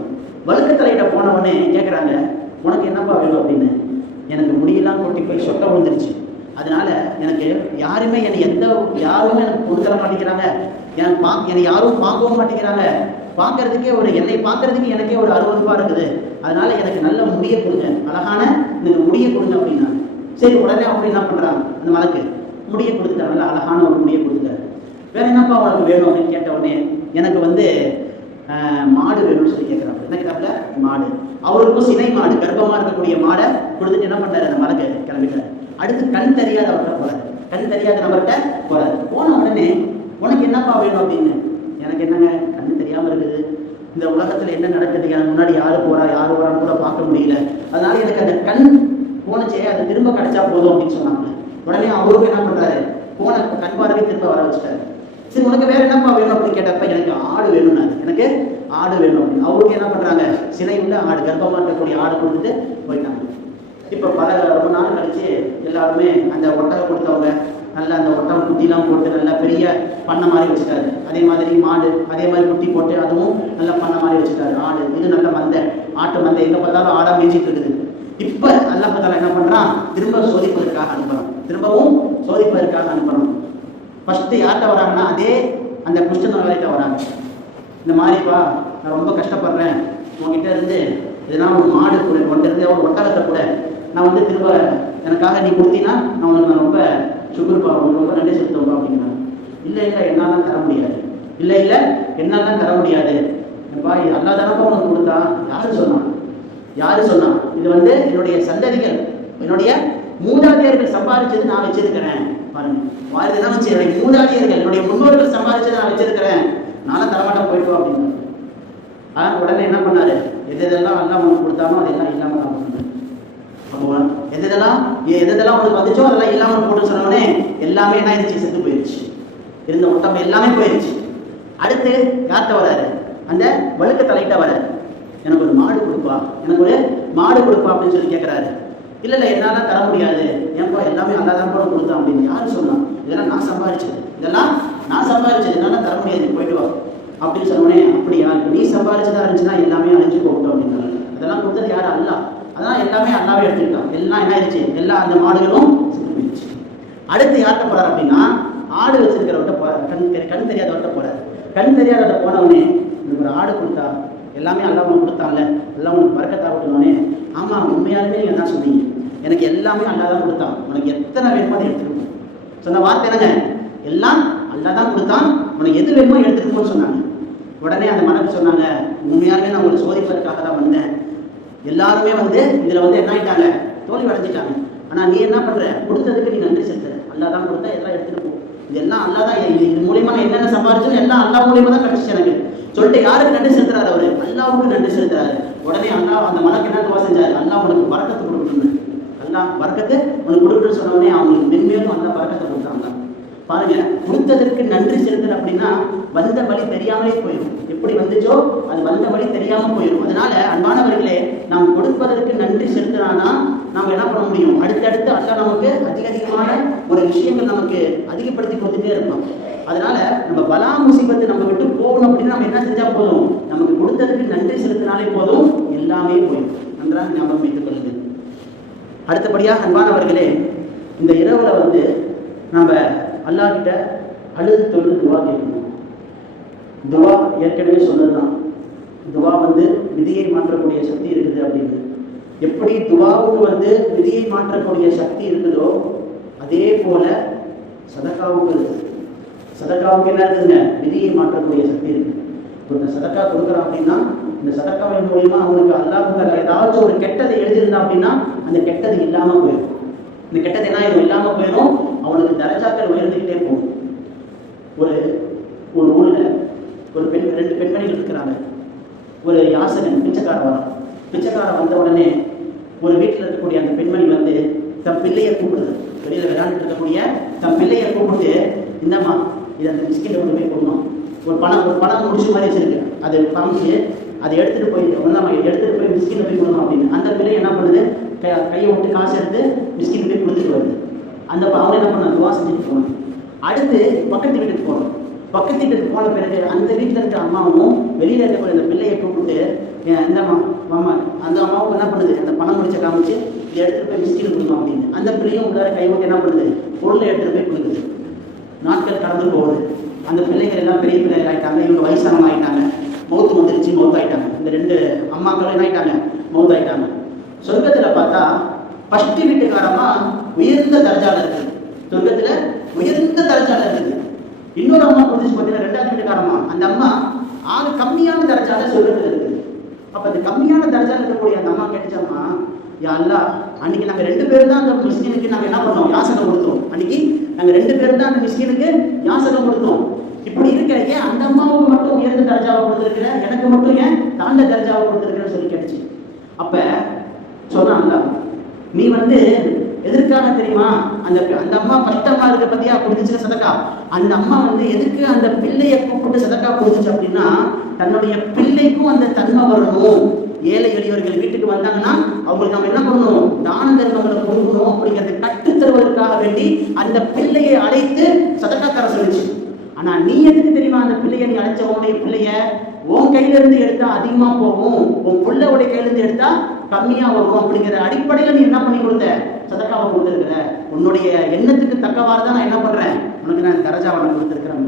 வழுக்கத்தலையிட்ட போன உடனே கேட்குறாங்க, உனக்கு என்னப்பா வேணும் அப்படின்னு. எனக்கு முடியெல்லாம் கொட்டி போய் சொட்ட விழுந்துருச்சு, அதனால எனக்கு யாருமே யாருமே எனக்கு பொருள் தர மாட்டேங்கிறாங்க, என்னை யாரும் பார்க்கவும் மாட்டேங்கிறாங்க, என்னை பார்க்கறதுக்கு எனக்கே ஒரு அருவருப்பா இருக்குது, அதனால எனக்கு நல்ல முடிய கொடுங்க, அழகான எனக்கு முடிய கொடுங்க அப்படின்னா. சரி, உடனே அவங்க என்ன பண்றாங்க? அந்த மலக்கு முடிய கொடுத்துட்டாங்க, நல்ல அழகான ஒரு முடிய கொடுத்துட்டாரு. வேற என்னப்பா உனக்கு வேணும் அப்படின்னு கேட்ட உடனே எனக்கு மாடு வேணும்னு சொல்லி கேட்குறாங்க. என்ன கேட்டாப்புல? மாடு. அவருக்கும் சினை மாடு, கர்ப்பமாக இருக்கக்கூடிய மாடை கொடுத்துட்டு என்ன பண்ணாரு? அந்த மலைக்கு கிளம்பிட்டாரு. அடுத்து கண் தெரியாதவர்கிட்ட போறாரு. கண் தெரியாத நபர்கிட்ட போறாரு. போன உடனே உனக்கு என்னப்பா வேணும் அப்படின்னு. எனக்கு என்னங்க, கண் தெரியாமல் இருக்குது, இந்த உலகத்தில் என்ன நடக்குது, எனக்கு முன்னாடி யாரு போறா யாரு வரான்னு கூட பார்க்க முடியல, அதனால எனக்கு அந்த கண் போனச்சே அது திரும்ப கிடைச்சா போதும் அப்படின்னு சொன்னாங்க. உடனே அவருக்கு என்ன பண்றாரு? போன கண் பார்வை திரும்ப வர வச்சுட்டாரு. சரி, உனக்கு வேற என்னப்பா வேணும் அப்படின்னு கேட்டப்ப எனக்கு ஆடு வேணும்னாரு. எனக்கு ஆடு வேணும் அப்படின்னு. அவருக்கு என்ன பண்றாங்க? சினை உள்ள ஆடு, கர்ப்பமாக இருக்கக்கூடிய ஆடு கொடுத்துட்டு போயிட்டாங்க. இப்போ ரொம்ப நாள் கழிச்சு எல்லாருமே அந்த ஒட்டகை கொடுத்தவங்க நல்லா அந்த ஒட்டகம் குட்டிலாம் போட்டு நல்லா பெரிய பண்ணை மாதிரி வச்சுட்டாரு. அதே மாதிரி மாடு அதே மாதிரி குட்டி போட்டு அதுவும் நல்லா பண்ணை மாதிரி வச்சுட்டாரு. ஆடு இது நல்ல மந்தை, ஆட்டு மந்தை, எங்கே பார்த்தாலும் ஆடாக மேய்ச்சிட்டு இருக்குது. இப்போ நல்லா பார்த்தாலும் என்ன பண்ணுறான்? திரும்ப சோதிப்பதற்காக அனுப்புகிறான். திரும்பவும் சோதிப்பதற்காக அனுப்புகிறோம். ஃபஸ்ட்டு யார்கிட்ட வராங்கன்னா அதே அந்த குஷ்ட நோயாளிகிட்ட வராங்க. இந்த மாதிரிப்பா நான் ரொம்ப கஷ்டப்படுறேன், உங்ககிட்ட இருந்து எதுனா ஒரு மாடு கூட கொண்டு இருந்து ஒரு ஒட்டகத்தை கூட நான் வந்து திரும்ப எனக்காக நீ கொடுத்தீங்கன்னா நான் உனக்கு நான் ரொம்ப சுகர்ப்பா, உங்களுக்கு ரொம்ப நன்றி செலுத்துவோம்பா அப்படிங்கிறாங்க. இல்லை இல்லை என்னாலாம் தர முடியாது, இல்லை இல்லை என்னாலாம் தர முடியாது, எப்பா இது அல்லா தானப்பா உனக்கு கொடுத்தா. யாரு சொன்னா? இது வந்து என்னுடைய சந்ததிகள், என்னுடைய மூதாதையர்கள் சம்பாதிச்சது நான் வச்சிருக்கிறேன். பாருங்க, வாழ்க்கை தான் வச்சு என்னுடைய மூதாதையர்கள், என்னுடைய முன்னோர்கள் சம்பாதிச்சதை நான் வச்சிருக்கிறேன், நானும் தரமாட்டேன் போயிட்டு அப்படின்னு. ஆனால் உடனே என்ன பண்ணாரு? எதெல்லாம் அல்லா உனக்கு கொடுத்தானோ அதெல்லாம் இல்லாமல் தான் பண்ணாரு. அப்போ எதெல்லாம் உனக்கு வந்துச்சோ அதெல்லாம் இல்லாமல் போட்டு சொன்னோடனே எல்லாமே என்ன ஆயிடுச்சு? செத்து போயிடுச்சு. இருந்த ஒட்டம் எல்லாமே போயிடுச்சு. அடுத்து யார்கிட்ட வராரு? அந்த வழுக்க தலையிட்ட வராரு. எனக்கு ஒரு மாடு கொடுப்பா, எனக்கு ஒரு மாடு கொடுப்பா அப்படின்னு சொல்லி கேட்குறாரு. இல்லை இல்லை என்னால் தர முடியாது, ஏன்பா எல்லாமே அல்லா தான் கூட கொடுத்தான் அப்படின்னு. யாரு சொன்னா? இதெல்லாம் நான் சம்பாதிச்சது, என்னால் தர முடியாது, போயிட்டு வா அப்படின்னு சொன்னோடனே, அப்படியா இப்போ நீ சம்பாதிச்சதா இருந்துச்சுன்னா எல்லாமே அழிஞ்சு போகட்டும் அப்படின்னாங்க. அதெல்லாம் கொடுத்தது யாரு? அல்லா. அதெல்லாம் எல்லாமே அல்லாவே எடுத்துக்கிட்டான். எல்லாம் என்ன ஆயிடுச்சு? எல்லாம் அந்த மாடுகளும் செத்து போயிடுச்சு. அடுத்து யார்கிட்ட போறாரு அப்படின்னா ஆடு வச்சிருக்கிறவர்கிட்ட போறாரு. கண் தெரியாதவர்கிட்ட போறாரு. கண் தெரியாதவர்கிட்ட போனவனே, எனக்கு ஒரு ஆடு கொடுத்தா எல்லாமே அல்லா உனக்கு கொடுத்தாங்கல்ல, எல்லாம் உனக்கு பறக்கத்தா கொடுத்தோன்னே, ஆமா உண்மையாலுமே நீங்க என்ன சொன்னீங்க, எனக்கு எல்லாமே அல்லா தான் கொடுத்தான், உனக்கு எத்தனை வேணுமோ அதை எடுத்துருக்கோம் சொன்ன வார்த்தை என்னங்க? எல்லாம் அல்லா தான் கொடுத்தான், உனக்கு எது வேணுமோ எடுத்துருக்கோன்னு சொன்னாங்க. உடனே அந்த மனைவி சொன்னாங்க, உண்மையாலுமே நான் உங்களை சோதிப்பதற்காக தான் வந்தேன். எல்லாருமே வந்து இதுல வந்து என்ன ஆயிட்டாங்க? தோல்வி அடைஞ்சிட்டாங்க. ஆனா நீ என்ன பண்ற? கொடுத்ததுக்கு நீ நன்றி செலுத்துற. அல்லா தான் கொடுத்தா, எல்லாம் எடுத்துட்டு போ, இது எல்லாம் அல்லா தான், இது மூலியமா நான் என்னென்ன சம்பாதிச்சோம் எல்லாம் அல்லா மூலியமா தான் கிடைச்சிச்சு எனக்கு சொல்லிட்டு யாருக்கு நன்றி செலுத்துறாரு? அவரு அல்லாவுக்கு நன்றி செலுத்துறாரு. உடனே அல்லா அந்த மலைக்கு என்ன துவா செஞ்சாரு? அல்லா உனக்கு பரக்கத்தை கொடுக்கணும், அல்லா பரக்கத்தை உனக்கு கொடுக்கணும்னு சொன்ன உடனே அவங்களுக்கு மென்மேலும் அல்லா பரக்கத்தை கொடுத்தாங்க. பாருங்க, கொடுத்ததற்கு நன்றி செலுத்துற அப்படின்னா வந்த வழி தெரியாமலே போயிடும். எப்படி வந்துச்சோ அது வந்த வழி தெரியாம போயிடும். அதனால அன்பானவர்களே, நாம் கொடுப்பதற்கு நன்றி செலுத்துறானா நாம் என்ன பண்ண முடியும்? அடுத்தடுத்து அல்ல நமக்கு அதிகமான ஒரு விஷயங்கள் நமக்கு அதிகப்படுத்தி கொடுத்துட்டே இருப்போம். அதனால நம்ம பலா முசீபத்து நம்ம விட்டு போகணும் அப்படின்னு நம்ம என்ன செஞ்சா போதும்? நமக்கு கொடுத்ததுக்கு நன்றி செலுத்தினாலே போதும், எல்லாமே போயிடும். நன்றாக ஞாபகம் வைத்துக் கொள்ளுது. அடுத்தபடியாக அன்பானவர்களே, இந்த இரவுல வந்து நம்ம அல்லாஹ் கிட்ட அழுது தொழுது துவா கேட்கணும். துவா ஏற்கனவே சொன்னதுதான், துவா வந்து விதியை மாற்றக்கூடிய சக்தி இருக்குது அப்படின்னு. எப்படி துவாவுக்கு வந்து விதியை மாற்றக்கூடிய சக்தி இருக்குதோ அதே போல சதக்காவுக்கு இருக்குது. சதக்காவுக்கு என்ன இருக்குதுங்க? விதியை மாற்றக்கூடிய சக்தி இருக்கு. இப்போ சதக்கா கொடுக்குறான் அப்படின்னா இந்த சதக்காவின் மூலியமா அவனுக்கு அல்லாஹ் ஏதாச்சும் ஒரு கெட்டதை எழுதியிருந்தான் அப்படின்னா அந்த கெட்டது இல்லாம போயிடும். இந்த கெட்டது என்ன ஆயிடும்? இல்லாம போயிடும். அவனுக்கு தரஜாக்கள் உயர்ந்துக்கிட்டே போகும். ஒரு ஊர்ல ஒரு ரெண்டு பெண்மணிகள் இருக்கிறாங்க. ஒரு யாசகன் பிச்சைக்காரன் வரான். பிச்சைக்காரன் வந்த உடனே ஒரு வீட்டில் இருக்கக்கூடிய அந்த பெண்மணி வந்து தன் பிள்ளையை கூப்பிடுது. வெளியில் விளையாண்டுட்டு இருக்கக்கூடிய தன் பிள்ளையை கூப்பிட்டு, இந்தம்மா இதை அந்த மிஸ்கிட்ட கொண்டு போய் கொடுக்கணும், ஒரு பணம் முடிச்சு மாதிரி வச்சிருக்கு, அதை காமிச்சு அதை எடுத்துகிட்டு போய் ஒன்றாம் எடுத்துகிட்டு போய் மிஸ்கிட்ட போய் கொடுக்கணும் அப்படின்னு. அந்த பிள்ளை என்ன பண்ணுது? கையை விட்டு காசு எடுத்து மிஸ்கிட்ட போய் கொடுத்துட்டு வருது. அவங்க என்ன பண்ண? துவா செஞ்சுட்டு போகணும். அடுத்து பக்கத்து வீட்டுக்கு போகணும். பக்கத்து வீட்டுக்கு போன பிறகு அந்த வீட்டில் இருக்கிற அம்மாவும் வெளியில் இருக்கக்கூடிய அந்த பிள்ளையை கூப்பிட்டு, இந்த மாமா அந்த அம்மாவுக்கு என்ன பண்ணுது? அந்த பணம் முடிச்ச காமிச்சு இதை எடுத்துகிட்டு போய் மிஸ்கிட்டு கொடுக்கணும் அப்படின்னு. அந்த பிள்ளையும் உள்ளார கை விட்டு என்ன பண்ணுது? பொருளை எடுத்துகிட்டு போய் கொடுக்குது. நாட்கள் கடந்து போகுது. அந்த பிள்ளைகள் எல்லாம் பெரிய பிள்ளைகள் ஆகிட்டாங்க. இவங்க வயசானவங்க ஆகிட்டாங்க. மௌத்து வந்துருச்சு, மௌத்தாயிட்டாங்க. இந்த ரெண்டு அம்மாக்களும் என்ன ஆகிட்டாங்க? மௌத்தாயிட்டாங்க. சொர்க்கத்தில் பார்த்தா ஃபஸ்ட்டு வீட்டுக்காரமா உயர்ந்த தரஜால இருக்குது. சொர்க்கத்தில் உயர்ந்த தரஜால இருக்குது. இன்னொரு அம்மா புரிஞ்சு பார்த்தீங்கன்னா ரெண்டாவது வீட்டுக்காரமா, அந்த அம்மா ஆக கம்மியான தரஜால சொல்றது இருக்குது. அப்ப அந்த கம்மியான தரஜால இருக்கக்கூடிய அந்த அம்மா கேட்டுச்சாமா, யா அல்லாஹ், அன்னைக்கு நாங்க 2 பேர் தான் அந்த மிஸ்கினுக்கு நாங்க என்ன பண்ணோம், யாசகம் கொடுத்தோம். அன்னைக்கு நாங்க 2 பேர் தான் அந்த மிஸ்கினுக்கு யாசகம் கொடுத்தோம். இப்படி இருக்க ஏன் அந்த அம்மாவுக்கு மட்டும் உயர்ந்த தரஜாவை கொடுத்துருக்கிற, எனக்கு மட்டும் ஏன் தாழ்ந்த தரஜாவை கொடுத்துருக்கிறேன்னு சொல்லி கேட்டுச்சு. அப்ப சொன்னாங்க, நீ எதற்காக தெரியுமா, அந்த அம்மா 10 அம்மா இருக்க பத்தியா கொடுத்துச்சு சதக்கா. அந்த அம்மா எதுக்கு அந்த பிள்ளையை கூப்பிட்டு சதக்கா கொடுத்துச்சு அப்படின்னா, தன்னுடைய பிள்ளைக்கும் அந்த தன்மை வரணும். ஏழை எளியவர்கள் வீட்டுக்கு வந்தாங்கன்னா அவங்களுக்கு நம்ம என்ன பண்ணணும், தான தர்மங்களை கொடுக்கணும் அப்படிங்கிறது கற்றுத்தருவதற்காக வேண்டி அந்த பிள்ளையை அழைத்து சதக்கா தர சொல்லிச்சு. ஆனா நீ எதுக்கு தெரியுமா, அந்த பிள்ளையை நீ அழைச்ச உன்னுடைய பிள்ளைய உன் கையில இருந்து எடுத்தா அதிகமா போகும், உன் பிள்ளையுடைய கையில இருந்து எடுத்தா கம்மியா வரும் அப்படிங்கிற அடிப்படையில நீ என்ன பண்ணி கொடுத்த, சதக்காவை கொடுத்துருக்கிற. உன்னுடைய எண்ணத்துக்கு தக்கவாறு தான் நான் என்ன பண்றேன், உனக்கு நான் தரஜாவை கொடுத்துருக்கிறேன்.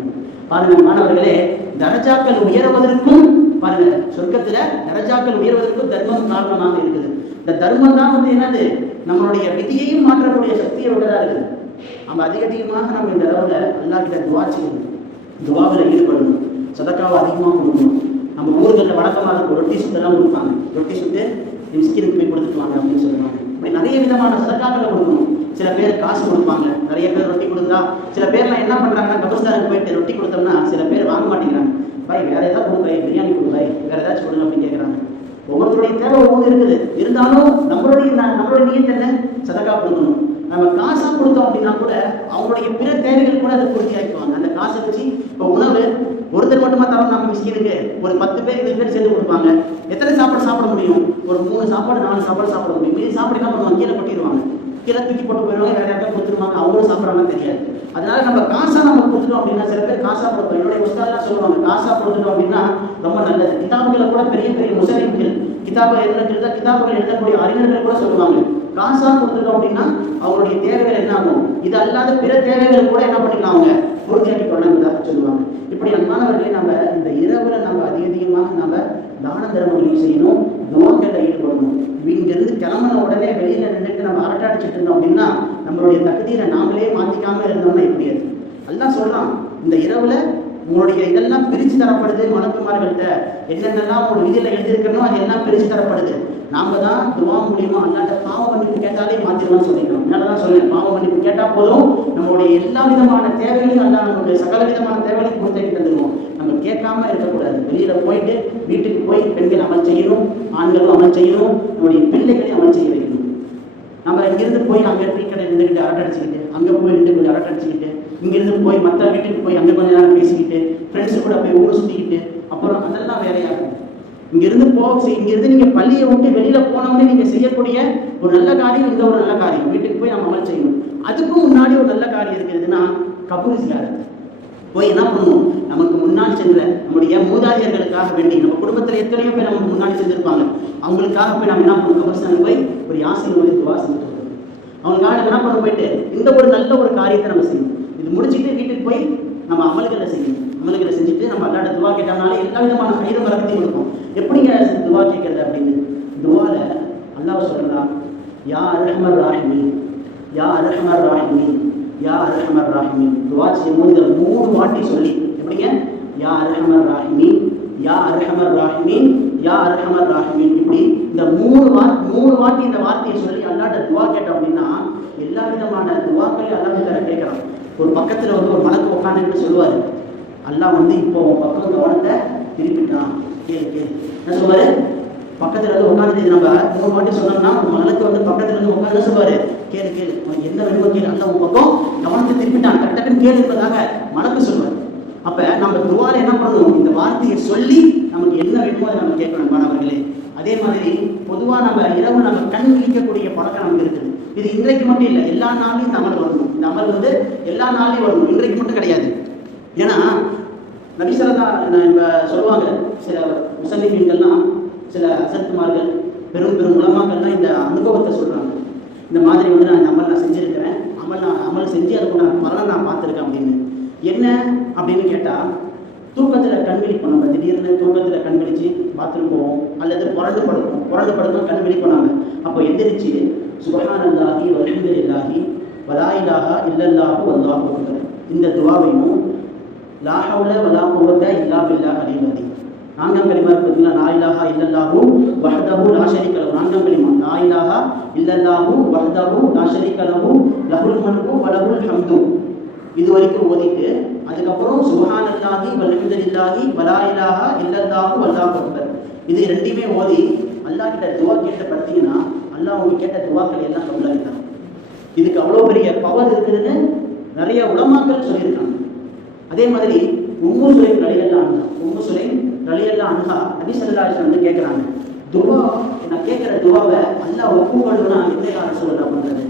பாருங்க மாணவர்களே, தரஜாக்கள் உயர்வதற்கும் பாருங்க, சொர்க்கத்துல தரஜாக்கள் உயர்வதற்கும் தர்மம் காரணமாக இருக்குது. இந்த தர்மம் தான் என்னது, நம்மளுடைய விதியையும் மாற்றக்கூடிய சக்தியை விடதா இருக்குது. நம்ம அதிகமாக நம்ம இந்த அளவுல அல்லாஹ் கிட்ட துவா செய்யணும், துவாவில் ஈடுபடணும், சதக்காவை அதிகமாக கொடுக்கணும். நம்ம ஊர்களில் வழக்கமாக ரொட்டி சுத்தெல்லாம் கொடுப்பாங்க, ரொட்டி சுட்டு மிஸ்கினுக்கு போய் கொடுத்துக்குவாங்க அப்படின்னு சொல்லுவாங்க. இப்படி நிறைய விதமான சதக்காக்களை கொடுக்கணும். சில பேர் காசு கொடுப்பாங்க, நிறைய பேர் ரொட்டி கொடுத்தா. சில பேர்லாம் என்ன பண்றாங்கன்னா, கபஸ்தானுக்கு போயிட்டு ரொட்டி கொடுத்தோம்னா சில பேர் வாங்க மாட்டேங்கிறாங்க. பாய் வேற ஏதாவது கொடுப்பாய், பிரியாணி கொடுப்பாய், வேற ஏதாச்சும் கொடுங்க அப்படின்னு கேட்குறாங்க. ஒவ்வொருத்தருடைய தேவை ஒவ்வொன்று இருக்குது. இருந்தாலும் நம்மளுடைய நீயத்து என்ன, சதக்கா கொடுக்கணும். நம்ம காசா கொடுத்தோம் அப்படின்னா கூட அவங்களுடைய பிற தேவைகள் கூட அதை பூர்த்தி ஆக்கிக்குவாங்க. அந்த காசை வச்சு இப்போ உணவு ஒருத்தர் மட்டுமா தரோம், நம்ம மிஸ்கினுக்கு ஒரு 10 பேர் 20 பேர் சேர்ந்து கொடுப்பாங்க. எத்தனை சாப்பாடு சாப்பிட முடியும், ஒரு 3 சாப்பாடு 4 சாப்பாடு சாப்பிட முடியும். மீதி சாப்பாடு என்ன பண்ணுவாங்க, கீழே கொட்டிடுவாங்க, கீழே தூக்கி போட்டு போயிடுவாங்க, வேற யாருக்கா கொடுத்துருவாங்க, அவங்களும் சாப்பிட்றாங்கன்னு தெரியாது. அதனால நம்ம காசா நம்ம கொடுத்துட்டோம் அப்படின்னா, சில பேர் காசா கொடுப்போம். என்னுடைய உஸ்தாத்லாம் சொல்லுவாங்க, காசா கொடுத்துட்டோம் அப்படின்னா ரொம்ப நல்லது. கிதாபுகளை கூட பெரிய பெரிய முஸ்லிம்கள் கிதாபுகள் எழுதக்கூடிய அறிஞர்கள் கூட சொல்லுவாங்க, காசா கொடுத்துட்டோம் அப்படின்னா அவங்களுடைய தேவைகள் என்ன ஆகும், இது அல்லாத பிற தேவைகள் கூட என்ன பண்ணிக்கலாம், அவங்க பூர்த்தியாக்கி கொள்ளலாம் சொல்லுவாங்க. இப்படி அன்பானவர்களை நம்ம இந்த இரவுல நம்ம அதிகமாக நம்ம தான தர்மங்களையும் செய்யணும், துவாக்களில் ஈடுபடணும். இங்கிருந்து கிளம்பின உடனே வெளியில நின்றுட்டு நம்ம அரட்டாடிச்சுட்டு இருந்தோம் அப்படின்னா நம்மளுடைய தகுதியை நாமளே மாத்திக்காம இருந்தோம்னா எப்படியாது. அல்லாஹ் சொல்றான், இந்த இரவுல உங்களுடைய இதெல்லாம் பிரிச்சு தரப்படுது, மலக்குமார்கள்ட்ட என்னென்னலாம் உங்களோட விதியில எழுதியிருக்கணும் அது எல்லாம் பிரிச்சு தரப்படுது. நாம தான் துவா மூலியமா அல்லாட்ட பாவ மன்னிப்பு கேட்டாலே மாத்திரலாம் சொல்லிக்கிறோம். என்னதான் சொல்றேன், பாவ மன்னிப்பு கேட்டா போதும், நம்மளுடைய எல்லா விதமான தேவைகளையும் அல்லா நம்மளுடைய சகல விதமான தேவைகளையும் பூர்த்தி தந்துடுவோம். நம்ம கேட்காம இருக்கக்கூடாது. வெளியில போயிட்டு வீட்டுக்கு போய் பெண்கள் அமல் செய்யணும், ஆண்களும் அமல் செய்யணும், நம்முடைய பிள்ளைகளையும் அமல் செய்ய வைக்கணும். நம்ம இங்கிருந்து போய் அங்கே டீ கடை நின்றுக்கிட்டு அரட்டடிச்சுக்கிட்டு, அங்கே போய் நின்று கொஞ்சம் அரட்டடிச்சுக்கிட்டு, இங்கிருந்து போய் மற்ற வீட்டுக்கு போய் அங்கே கொஞ்சம் நேரம் பேசிக்கிட்டு, ஃப்ரெண்ட்ஸு கூட போய் ஊர் சுற்றிக்கிட்டு, அப்புறம் அதெல்லாம் வேலையாகும். இங்கிருந்து நீங்கள் பள்ளியை விட்டு வெளியில போனவொடனே நீங்கள் செய்யக்கூடிய ஒரு நல்ல காரியம் இந்த ஒரு நல்ல காரியம், வீட்டுக்கு போய் நம்ம அமல் செய்யணும். அதுக்கும் முன்னாடி ஒரு நல்ல காரியம் இருக்கிறதுன்னா கபூர் ஜியாரத். போய் என்ன பண்ணணும், நமக்கு முன்னாடி சென்ற நம்முடைய மூதாதையர்களுக்காக வேண்டி, நம்ம குடும்பத்தில் எத்தனையோ பேர் நமக்கு முன்னாடி செஞ்சிருப்பாங்க, அவங்களுக்காக போய் நம்ம என்ன பண்ணணும், கபர்ஸ்தானுக்கு போய் ஒரு யாசின் வந்து துவா செஞ்சுட்டு வரணும். அவங்களுக்காக என்ன பண்ண போயிட்டு இந்த ஒரு நல்ல ஒரு காரியத்தை நம்ம செய்யணும். இது முடிச்சுட்டு வீட்டுக்கு போய் நம்ம அமல்களை செய்யணும். அமல்களை செஞ்சுட்டு நம்ம அல்லாட துவா கேட்டோம்னாலே எல்லா விதமான கயிறு மரத்தையும் கொடுக்கும். எப்படிங்க துவா கேட்கறது அப்படின்னு, துவால அல்லாஹ் சொல்றான், யா அர்ஹமர் ராஹிமீன், யா அர்ஹமர் ராஹிமீன், யா அர்ஹமர் ராஹிமீன். துவா செய்யும்போது இந்த 3 வாட்டி சொல்லி, எப்படிங்க, யா அர்ஹமர் ராஹிமீன், யா அர்ஹமர் ராஹிமீன், யா அர்ஹமர் ராஹிமீன். இப்படி இந்த 3 வாட்டி இந்த வார்த்தையை சொல்லி அல்லாட்ட துவா கேட்டோம் அப்படின்னா எல்லா விதமான துவாக்களையும் அல்லாஹ் கேட்கறான். ஒரு பக்கத்துல ஒரு மலக்கு உட்காந்துட்டு சொல்லுவாரு, அல்லாஹ் இப்போ பக்கம் கவனத்தை திருப்பிட்டான், கேளு என்ன சொல்லுவாரு, பக்கத்துல உட்காந்து நம்ம 3 வாட்டி சொன்னோம்னா மலக்கு பக்கத்துல உட்காந்து சொல்லுவாரு, கேளு என்ன வேணுமோ கேளு, அல்ல உன் பக்கம் கவனத்தை திருப்பிட்டான், டக்குன்னு கேளு என்பதாக மலக்கு சொல்லுவார். அப்ப நம்ம துவால என்ன பண்ணணும், இந்த வார்த்தையை சொல்லி நமக்கு என்ன வேணுமோ அதை நம்ம கேட்கணும் மாணவர்களே. அதே மாதிரி பொதுவாக நம்ம இரவு நம்ம கண் விழிக்கக்கூடிய பழக்கம் நமக்கு இருக்குது. இது இன்றைக்கு மட்டும் இல்லை, எல்லா நாளையும் இந்த அமல் வரணும். இந்த அமல் எல்லா நாளையும் வரணும், இன்றைக்கு மட்டும் கிடையாது. ஏன்னா நபிசல்லா இப்போ சொல்லுவாங்க, சில முசல்லிமீன்கள்லாம், சில அசத்துமார்கள், பெரும் உலமாக்கள்லாம் இந்த அனுபவத்தை சொல்றாங்க. இந்த மாதிரி நான் இந்த அமல் செஞ்சிருக்கிறேன், அமல் செஞ்சு அதுக்கு நான் பலனை நான் பார்த்துருக்கேன் அப்படின்னு. என்ன அப்படின்னு கேட்டால், தூக்கத்தில் கண் விழிப்போம். நம்ம திடீர்னு தூக்கத்தில் கண் விழிச்சு பாத்ரூம் போவோம், அல்லது புரண்டு படுத்தோம் கண் விழிப்போம். நாங்கள் அப்போ எந்திரிச்சு சுப்ஹானல்லாஹி வல்ஹம்துலில்லாஹி வலா இலாஹா இல்லல்லாஹு வல்லாஹு அக்பர் இந்த துவாவையும் லா ஹவ்ல வலா குவத்த இல்லா பில்லாஹ் அலில் அலீம் நான்காம் கலிமா பார்த்தீங்கன்னா லா இலாஹா இல்லல்லாஹு வஹ்தஹு லா ஷரீக லஹு. நான்காம் கலிமா லா இலாஹா இல்லல்லாஹு வஹ்தஹு லா ஷரீக லஹு லஹுல் முல்கு வ லஹுல் ஹம்து. இது வரைக்கும் ஓதிட்டு அதுக்கப்புறம் சுப்ஹானல்லாஹி வல்ஹம்துலில்லாஹி வலா இலாஹா இல்லல்லாஹு வல்லாஹு அக்பர். இது ரெண்டுமே ஓதி அல்லாஹ் கிட்ட துவா கேட்ட பார்த்தீங்கன்னா அல்லாஹ் அவங்க கேட்ட துவாக்கள் எல்லாம் கபூலாகிட்டான். இதுக்கு அவ்வளோ பெரிய பவர் இருக்குதுன்னு நிறைய உலமாக்கள் சொல்லியிருக்காங்க. அதே மாதிரி உம்மு சுலைம் ரலியல்லாஹு அன்ஹா நபி ஸல்லல்லாஹு அலைஹி வஸல்லம் கேட்குறாங்க, துவா நான் கேட்குற துவாவை அல்லாஹ் ஒப்புக்கொள்ளுனா என்ன யார சொல்லலாம் பண்ணுறது,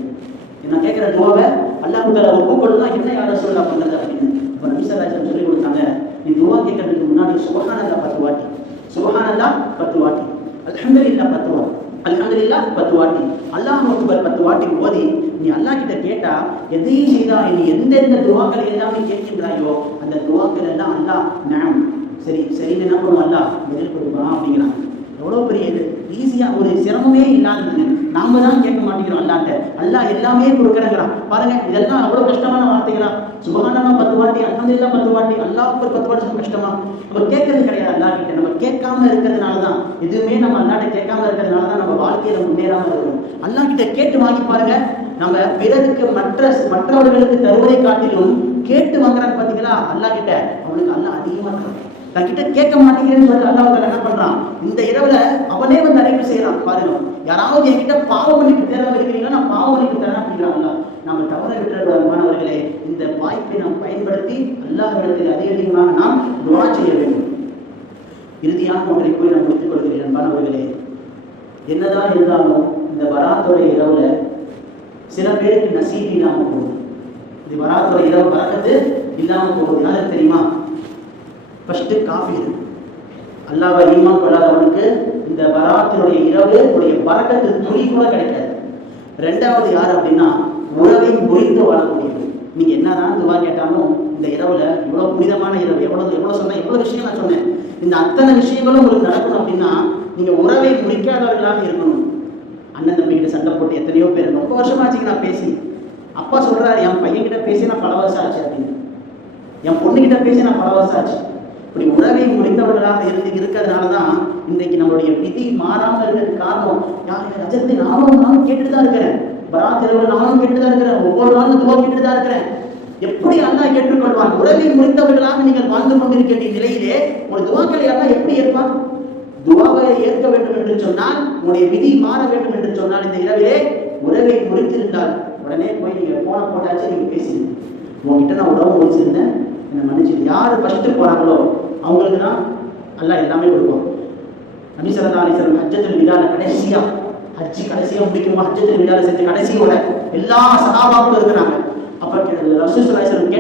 நான் கேட்குற துவாவை அல்லாஹ் தஆலா ஒப்புக்கொள்ளுனா என்ன யார சொல்லலாம் பண்ணுறது அப்படின்னு. இப்போ நபி ஸல்லல்லாஹு அலைஹி வஸல்லம் சொல்லி கொடுத்தாங்க, நீ துவா கேட்கறதுக்கு முன்னாடி சுப்ஹானல்லாஹ் 10 வாட்டி, சுப்ஹானல்லாஹ் 10 வாட்டி, அல்ஹம்துலில்லாஹ் 10 வாட்டி, அல்ஹம்துலில்லாஹ் 10 வாட்டி, அல்லாஹ் அக்பர் 10 வாட்டி ஓதி நீ அல்லாஹ் கிட்ட கேட்டா எதையும் செய்தா நீ எந்தெந்த துவாக்கள் எல்லாமே கேட்கின்றாயோ அந்த துவாக்கள் எல்லாம் அல்லாஹ் நாம் சரி சரின்னு என்ன பண்ணுவோம் அல்லாஹ் பதில் கொடுப்பான் அப்படிங்கிறாங்க. எவ்வளோ பெரிய இது, ஈஸியாக ஒரு சிரமமே இல்லாதது. நாம தான் கேட்க மாட்டேங்கிறோம் அல்லாட்ட, அல்லாஹ் எல்லாமே கொடுக்குறேங்கிறான். பாருங்க இதெல்லாம் அவ்வளோ கஷ்டமான வார்த்தைகளா? சுப்ஹானல்லாஹ் 10 வாட்டி, அல்ஹம்துலில்லாஹ் 10 வாட்டி, அல்லாஹ் அக்பர் 10 வாட்டி கஷ்டமா? நம்ம கேட்கறது கிடையாது அல்லாஹ் கிட்ட. நம்ம கேட்காம இருக்கிறதுனால தான், எதுவுமே நம்ம அல்லாட்ட கேட்காம இருக்கிறதுனால தான் நம்ம வாழ்க்கையில முன்னேறாம இருக்கிறோம். அல்லாஹ் கிட்ட கேட்டு வாங்கி பாருங்க. நம்ம பிறருக்கு மற்றவர்களுக்கு தருவதை காட்டிலும் கேட்டு வாங்குறாங்க பார்த்தீங்களா அல்லாஹ் கிட்ட, அவனுக்கு அல்லாஹ் அதிகமாக தரும். தன்கிட்ட கேட்க மாட்டேங்கிறேன்னு சொல்லி அல்லாஹ் தஆலா என்ன பண்றான், இந்த இரவுல அவனே வந்து அறிவு செய்யறான். பாருங்க, யாராவது என்கிட்ட பாவ மன்னிப்பு தேடாம இருக்கிறீங்களா, நான் பாவ மன்னிப்பு தரேன் அப்படிங்கிறாங்க. நாம தவற விட்டுற மாணவர்களே, இந்த வாய்ப்பை நாம் பயன்படுத்தி அல்லாஹ்விடத்தில் அதிகமாக நாம் துஆ செய்ய வேண்டும். இறுதியாக ஒன்றை போய் நான் முடித்துக் கொள்கிறேன் மாணவர்களே. என்னதான் இருந்தாலும் இந்த பராத்துடைய இரவுல சில பேருக்கு நசீப் இல்லாம போகுது. இது பராத்துடைய இரவு பரக்கத்து இல்லாம போகுது. யாருக்கு தெரியுமா? ஃபர்ஸ்ட் காஃபிர், அல்லாஹ்வை ஈமான் கொள்ளாதவனுக்கு இந்த பராத்தினுடைய இரவு உடைய பரக்கத்து துளி கூட கிடைக்காது. ரெண்டாவது யார் அப்படின்னா உறவை முறித்து வாழக்கூடியது. நீங்க என்னதான் துவா கேட்டாலும் இந்த இரவுல இவ்வளவு புனிதமான இரவு, எவ்வளவு சொன்ன எவ்வளவு விஷயம் நான் சொன்னேன், இந்த அத்தனை விஷயங்களும் உங்களுக்கு நடக்கணும் அப்படின்னா நீங்க உறவை முறிக்காதவர்களாக இருக்கணும். அண்ணன் தம்பி கிட்ட சண்டை போட்டு எத்தனையோ பேர் ரொம்ப வருஷமாச்சுங்க நான் பேசி, அப்பா சொல்றாரு என் பையன் கிட்ட பேசி நான் பல வருஷம் ஆச்சு அப்படின்னு, என் பொண்ணு கிட்ட பேசி நான் பல வருஷம் ஆச்சு. இப்படி உறவை முடிந்தவர்களாக இருக்கிறதுனால தான் இன்றைக்கு நம்மளுடைய விதி மாறாமல் இருக்கிறதுக்கு காரணம் யாருக்கு ரஜத்தை நானும் கேட்டுட்டு தான் இருக்கிறேன், பராத்திரவில் நானும் கேட்டுட்டு தான் இருக்கிறேன், ஒவ்வொரு நாளும் துவா கேட்டுட்டு தான் இருக்கிறேன். எப்படி அல்லாஹ் ஏற்றுக்கொள்வான்? உறவை முடிந்தவர்களாக நீங்கள் வாழ்ந்து கொண்டிருக்கின்ற நிலையிலே ஒரு துவாக்களை அல்லாஹ் எப்படி ஏற்பான்? துவாவை ஏற்க வேண்டும் என்று சொன்னால், உங்களுடைய விதி மாற வேண்டும் என்று சொன்னால், இந்த இரவிலே உறவை முறித்திருந்தால் உடனே போய் நீங்க போன போட்டாச்சு, நீங்க பேசுங்க, உங்ககிட்ட நான் உறவு முடிச்சிருந்தேன், என்னை மன்னிச்சு. யார் ஃபர்ஸ்ட் போறாங்களோ அவங்களுக்கு தான் அல்லாஹ் எல்லாமே கொடுப்பான். நபி ஸல்லல்லாஹு அலைஹி வஸல்லம் ஹஜ்ஜத்துல் விதால கடைசியா கடைசியா முடிக்குமா, ஹஜ்ஜத்துல் விதால செஞ்சு கடைசியோட எல்லா சஹாபாக்களும் இருக்கிறாங்க. அப்ப ரசூல் ஸல்லல்லாஹு அலைஹி வஸல்லம்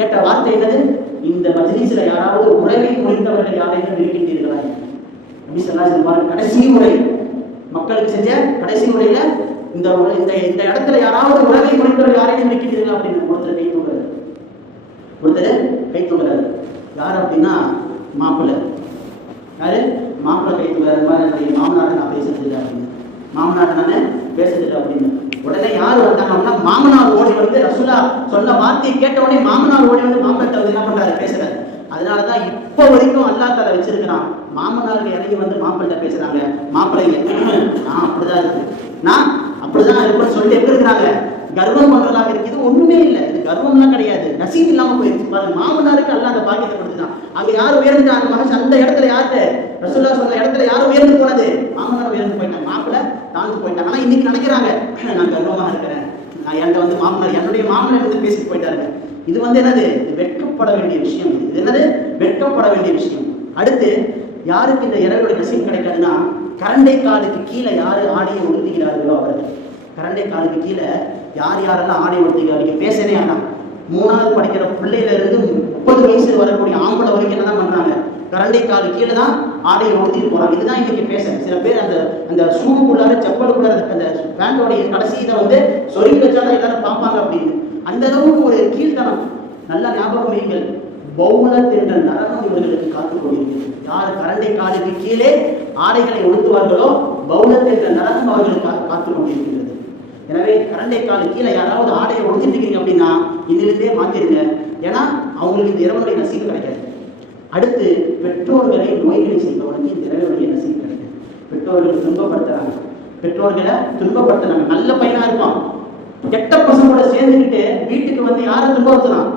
கேட்ட வார்த்தை என்னது? இந்த மஜ்லிஸ்ல யாராவது உறவை முறித்தவர்கள் யாரையும் இருக்கின்றீர்களா? நபி ஸல்லல்லாஹு அலைஹி வஸல்லம் கடைசி உரை மக்களுக்கு செஞ்ச கடைசி உரையில இந்த இந்த இடத்துல யாராவது உறவை முறித்தவர்கள் யாரையும் இருக்கின்றீர்களா அப்படின்னு ஒருத்தர் கை தூங்குறாரு. யார் அப்படின்னா மாப்பிள்ளை. யாரு? மாப்பிள்ளை கை தூங்குறாரு. மாமனாட்ட நான் பேசுறதில்லை அப்படின்னு, மாமனாட்ட நானே பேசுறதில்லை அப்படின்னு. உடனே யார் வந்தாங்க அப்படின்னா மாமனார் ஓடி வந்து ரசூலா சொன்ன வார்த்தையை கேட்ட உடனே மாமனார் ஓடி வந்து மாப்பிள்ளை வந்து என்ன பண்றாரு? பேசுறாரு. அதனாலதான் இப்போ வரைக்கும் அல்லாஹ் தஆலா வச்சிருக்கிறான். மாமனார்கள் இறங்கி வந்து மாப்பிள்ளை பேசுறாங்க, மாப்பிள்ளைங்க நான் அப்படிதான் இருக்கு, நான் அப்படிதான் இருப்பேன்னு சொல்லிட்டு எப்படி இருக்கிறாங்க? கர்வம் பண்றதாக இருக்குது. ஒண்ணுமே இல்லை, இது கர்வம்லாம் கிடையாது, நசீப் இல்லாம போயிடுச்சு. பாருங்க, மாமனாருக்கு அல்லாஹ் அந்த பாக்கியத்தை கொடுத்துதான். அங்க யாரும் உயர்ந்துட்டாங்க மகன், அந்த இடத்துல யாரு ரசூலுல்லாஹ் சொன்ன இடத்துல யாரும் உயர்ந்து போனது? மாமனார் உயர்ந்து போயிட்டாங்க, மாப்பிள்ளை தாழ்ந்து போயிட்டாங்க. ஆனா இன்னைக்கு நினைக்கிறாங்க நான் கர்வமாக இருக்கிறேன், நான் என்கிட்ட வந்து மாமனார் என்னுடைய மாமனார் வந்து பேசிட்டு போயிட்டாருங்க. இது வந்து என்னது? வெட்கப்பட வேண்டிய விஷயம். இது என்னது? வெட்கப்பட வேண்டிய விஷயம். அடுத்து யாருக்கு இந்த இரவுடைய நசீப் கிடைக்காதுன்னா, கரண்டை காலுக்கு கீழே யாரு ஆடையை உடுத்துகிறார்களோ அவர்கள். கரண்டை காலுக்கு கீழே யாரெல்லாம் ஆடை உடுத்துகிறார்கள் பேசவே வேண்டாம். 3வது படிக்கிற பிள்ளையில இருந்து 30 வயசு வரக்கூடிய ஆம்பளை வரைக்கும் என்னதான் பண்றாங்க? கரண்டை காலு கீழே தான் ஆடையை உடுத்திட்டு போறாங்க. இதுதான் இன்னைக்கு பேச. சில பேர் அந்த ஷூக்குள்ளார செப்பலுக்குள்ளார அந்த பேண்டோடைய கடைசி இதை வந்து சொருகி வச்சாதான் எல்லாரும் பார்ப்பாங்க அப்படின்னு. அந்த அளவுக்கு ஒரு கீழ்த்தனம். நல்லா ஞாபகம் வையுங்கள், பௌலத் என்ற நரகம் இவர்களுக்கு காத்துக் கொண்டிருக்கிறது. யார் கரண்டை காலுக்கு கீழே ஆடைகளை உடுத்துவார்களோ பௌலத் என்ற நரகம் அவர்களுக்கு காத்துக் கொண்டிருக்கிறது. எனவே கரண்டை காலு கீழே யாராவது ஆடையை உடுத்திட்டு இருக்கீங்க அப்படின்னா இதிலிருந்தே மாத்திருங்க. ஏன்னா அவங்களுக்கு இந்த இரவனுடைய நசீபு கிடைக்காது. அடுத்து பெற்றோர்களை நோய்களை செய்பவனுக்கு இந்த இரவுடைய நசீப் கிடைக்கும். பெற்றோர்களை துன்பப்படுத்துறாங்க, பெற்றோர்களை துன்பப்படுத்துறாங்க. நல்ல பையனா இருப்பான், கெட்ட பசங்களோட சேர்ந்துக்கிட்டு வீட்டுக்கு வந்து யாரை துன்பப்படுத்துறான்?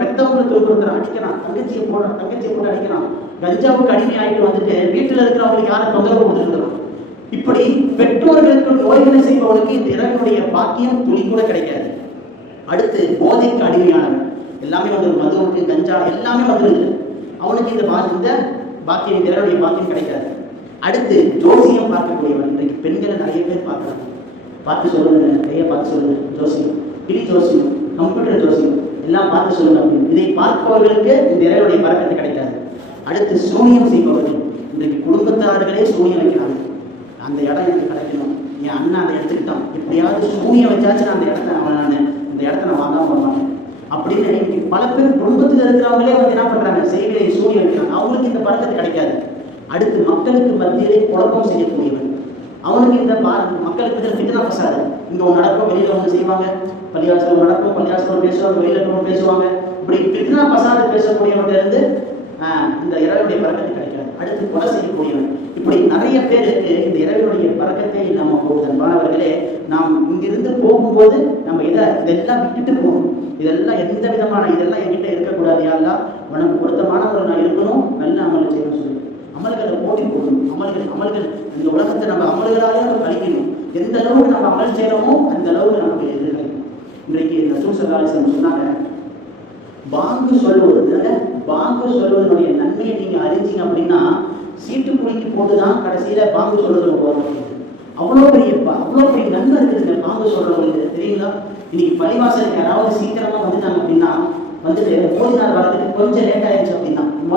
பெத்தவங்களை துன்பப்படுத்துறான், அடிக்கிறான், தங்கச்சியை போட்டு அடிக்கிறான், கஞ்சாவுக்கு அடிமை ஆகிட்டு வந்துட்டு வீட்டில் இருக்கிறவங்களுக்கு யாரை தொந்தரவு கொடுத்துருக்கிறான். இப்படி பெற்றோர்களுக்கு நோய்களை செய்பவனுக்கு இந்த இரவினுடைய பாக்கியம் துளி கூட கிடைக்காது. அடுத்து போதைக்கு அடிமையானவன், எல்லாமே வந்து மதுவுக்கு கஞ்சா எல்லாமே வந்துருது, அவனுக்கு இந்த பாக்கியம் இந்த இரவுடைய பாக்கியம் கிடைக்காது. அடுத்து ஜோசியம் பார்க்கக்கூடியவன், இன்றைக்கு பெண்களை நிறைய பேர் பார்க்குறாங்க, பார்த்து சொல்லுங்க, நிறைய பார்த்து சொல்லுங்க, ஜோசியம், கிளி ஜோசியம், கம்ப்யூட்டர் ஜோசியம் எல்லாம் பார்த்து சொல்லுங்க அப்படின்னு. இதை பார்ப்பவர்களுக்கு இந்த இரவுடைய பறக்கத்து கிடைக்காது. அடுத்து சூனியம் செய்பவர்கள், இன்றைக்கு குடும்பத்தார்களே சூனியம் வைக்கிறாங்க. அந்த இடம் எனக்கு கிடைக்கணும், என் அண்ணன் அதை எடுத்துக்கிட்டான், எப்படியாவது சூனியம் வச்சாச்சு அந்த இடத்த இந்த இடத்த நான் வாங்காம வருவாங்க அப்படின்னு இன்னைக்கு பல பேர் குடும்பத்தில் இருக்கிறவங்களே வந்து என்ன பண்றாங்க, செய்தியை சூனியம் வைக்கிறாங்க. அவங்களுக்கு இந்த பறக்கத்து கிடைக்காது. அடுத்து மக்களுக்கு மத்தியிலே குழப்பம் செய்யக்கூடியவன், அவனுக்கு இந்த மக்களுக்கு ஃபித்னா ஃபசாத், இங்க ஒன்று நடக்கும், வெளியில ஒன்று செய்வாங்க, பள்ளியாசலம் நடக்கும், பள்ளியாசலம் பேசுவாங்க, வெளியில பேசுவாங்க, இப்படி ஃபித்னா ஃபசாத் பேசக்கூடியவங்க இருந்து இந்த இரவுடைய பறக்கத்தை கிடைக்காது. அடுத்து கொலை செய்யக்கூடியவன், இப்படி நிறைய பேருக்கு இந்த இரவுடைய பறக்கத்தை நம்ம போகுது. மாணவர்களே, நாம் இங்கிருந்து போகும்போது நம்ம இதெல்லாம் விட்டுட்டு போகணும். இதெல்லாம் எந்த விதமான இதெல்லாம் என்கிட்ட இருக்கக்கூடாது, யாரெல்லாம் உனக்கு பொருத்தமானவர்கள் நான் இருக்கணும், நல்ல அமல் செய்யணும் சொல்லி அமல்களை போட்டி போடணும். அமல்கள் இந்த உலகத்தை நம்ம அமல்களாலே நம்ம கழிக்கணும். எந்த அளவுக்கு நம்ம அமல் செய்யறோமோ அந்த அளவுக்கு நமக்கு எதிர்கழிக்கும். இன்றைக்கு ரசூல் ஸல்லல்லாஹு அலைஹி வஸல்லம் சொன்னாங்க, பாங்கு சொல்வதனுடைய நன்மையை நீங்க அறிஞ்சீங்க அப்படின்னா சீட்டு குலுக்கி போட்டுதான் கடைசியில பாங்கு சொல்றது போகணும். அவ்வளோ பெரிய நன்மை இருக்குதுங்க பாங்கு சொல்றவங்களுக்கு, தெரியுங்களா? இன்னைக்கு பள்ளிவாசலுக்கு யாராவது சீக்கிரமா வந்துட்டாங்க அப்படின்னா, வந்துட்டு மோதினார் வரதுக்கு கொஞ்சம் லேட் ஆயிடுச்சு அப்படின்னா, அவங்க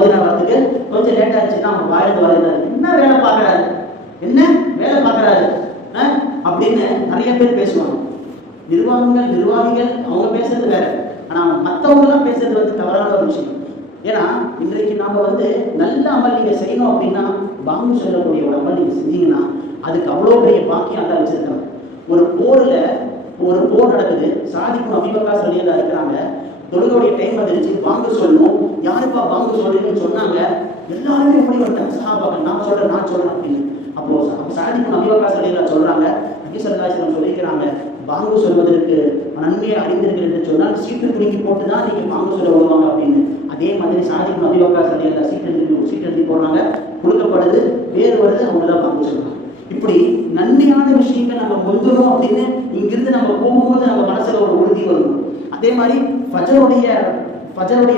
வாழ்ந்து வருகிறாரு, என்ன வேலை பார்க்கறாரு அப்படின்னு நிறைய பேர் பேசுவாங்க. நிர்வாகிகள் அவங்க பேசுறது வேற, ஆனா மற்றவங்க எல்லாம் பேசுறது வந்து தவறான ஒரு விஷயம். ஏன்னா இன்றைக்கு நாம வந்து நல்ல அமல் நீங்க செய்யணும் அப்படின்னா, பாங்கு சொல்லக்கூடிய ஒரு அமல் நீங்க செஞ்சீங்கன்னா அதுக்கு அவ்வளோ பெரிய பாக்கியம் அல்ல வச்சிருக்காங்க. ஒரு போர் நடக்குது, சாதிக்கும் அபீபக்கர் ரலியல்லாஹு அன்ஹு இருக்கிறாங்க, தொழுகையுடைய டைம் வந்துருச்சு, பாங்கு சொல்லணும், யாருப்பா பாங்கு சொல்றீங்கன்னு சொன்னாங்க, எல்லாருமே முடி வந்துட்டாங்க சஹாபாக்கள், நான் சொல்றேன் அப்படின்னு. அப்போ சாதிக்கும் அபீபக்கர் ரலியல்லாஹு அன்ஹு சொல்றாங்க, நபி ஸல்லல்லாஹு அலைஹி வஸல்லம் சொல்லிக்கிறாங்க, பாங்கு சொல்வதற்கு நன்மையை அறிந்திருக்கிறேன் என்று சொன்னால் சீட்டு குலுக்கி போட்டுதான் நீங்க பாங்கு சொல்ல வருவாங்க அப்படின்னு. அதே மாதிரி சாதிக்கும் அபீபக்கர் ரலியல்லாஹு அன்ஹு சீட்டு எழுதி போடுறாங்க, கொடுக்கப்படுது, வேறு வருது, அவங்கதான் பாங்கு சொல்றாங்க. இப்படி நன்மையான விஷயங்கள் நம்ம முந்தணும் அப்படின்னு இங்கிருந்து நம்ம போகும்போது நம்ம மனசுல ஒரு உறுதி வரும். அதே மாதிரி ஃபஜருடைய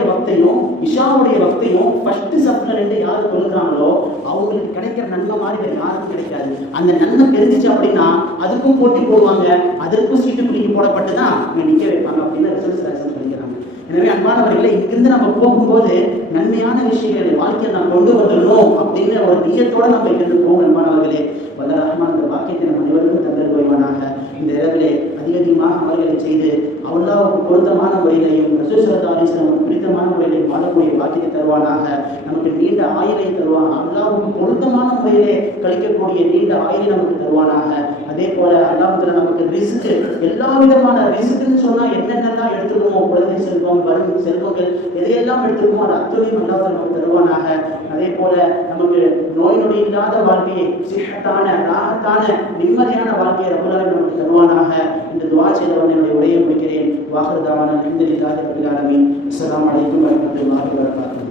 வக்தையும் இஷாவுடைய வக்தையும் ஃபர்ஸ்ட் சப்ல ரெண்டு யாரு தொழுகிறாங்களோ அவங்களுக்கு கிடைக்கிற நன்மை மாதிரி வேறு யாருக்கும் கிடைக்காது. அந்த நன்மை தெரிஞ்சிச்சு அப்படின்னா அதுக்கும் போட்டி போடுவாங்க, அதற்கும் சீட்டு குலுக்கி போடப்பட்டுதான் அங்கே நிற்க வைப்பாங்க அப்படின்னு ரசூல் ஸல்லல்லாஹு அலைஹி வஸல்லம் சொல்லிக்கிறாங்க. எனவே அன்பானவர்களே, இங்கிருந்து நம்ம போகும்போது நன்மையான விஷயங்களை வாழ்க்கையை நாம் கொண்டு வந்துடணும் அப்படின்னு ஒரு நியத்தோட நம்ம இங்கிருந்து போகும். அன்பானவர்களே, வல்ல ரஹ்மான் அந்த வாக்கியத்தை நம்ம அனைவருக்கும் தந்தல் புரிவானாக. இந்த இரவிலே அதிகமாக அமல்களை செய்து அல்லாஹ்வுக்கு பொருத்தமான முறையிலையும் ரசூல் ஸல்லல்லாஹு அலைஹி வஸல்லம் பிடித்தமான முறையிலையும் வாழக்கூடிய வாக்கியத்தை தருவானாக. நமக்கு நீண்ட ஆயுளை தருவான், அல்லாஹ்வுக்கு பொருத்தமான முறையிலே கழிக்கக்கூடிய நீண்ட ஆயுளை நமக்கு தருவானாக. அதே போல அல்லாஹ் நமக்கு ரிஸ்க், எல்லா விதமான ரிஸ்க்குன்னு சொன்னா என்னென்னலாம் எடுத்துக்கணுமோ, குழந்தை செல்வம், வரும் செல்வங்கள் எதையெல்லாம் எடுத்துக்கணுமோ அது அத்துணையும் அல்லாஹ் நமக்கு தருவானாக. அதே போல நமக்கு நோய் நொடி இல்லாத வாழ்க்கையை, சிஹத்தான ராகத்தான நிம்மதியான வாழ்க்கையை ரப்பல் ஆலமீன் நமக்கு தருவானாக. இந்த துஆ செய்தவன் என்னுடைய உரையை முடிக்கிறேன். வாஹிர் தாவானா அல்ஹம்துலில்லாஹி ரப்பில் ஆலமீன். அஸ்ஸலாமு அலைக்கும் வரஹ்மத்துல்லாஹி வபரகாத்துஹு.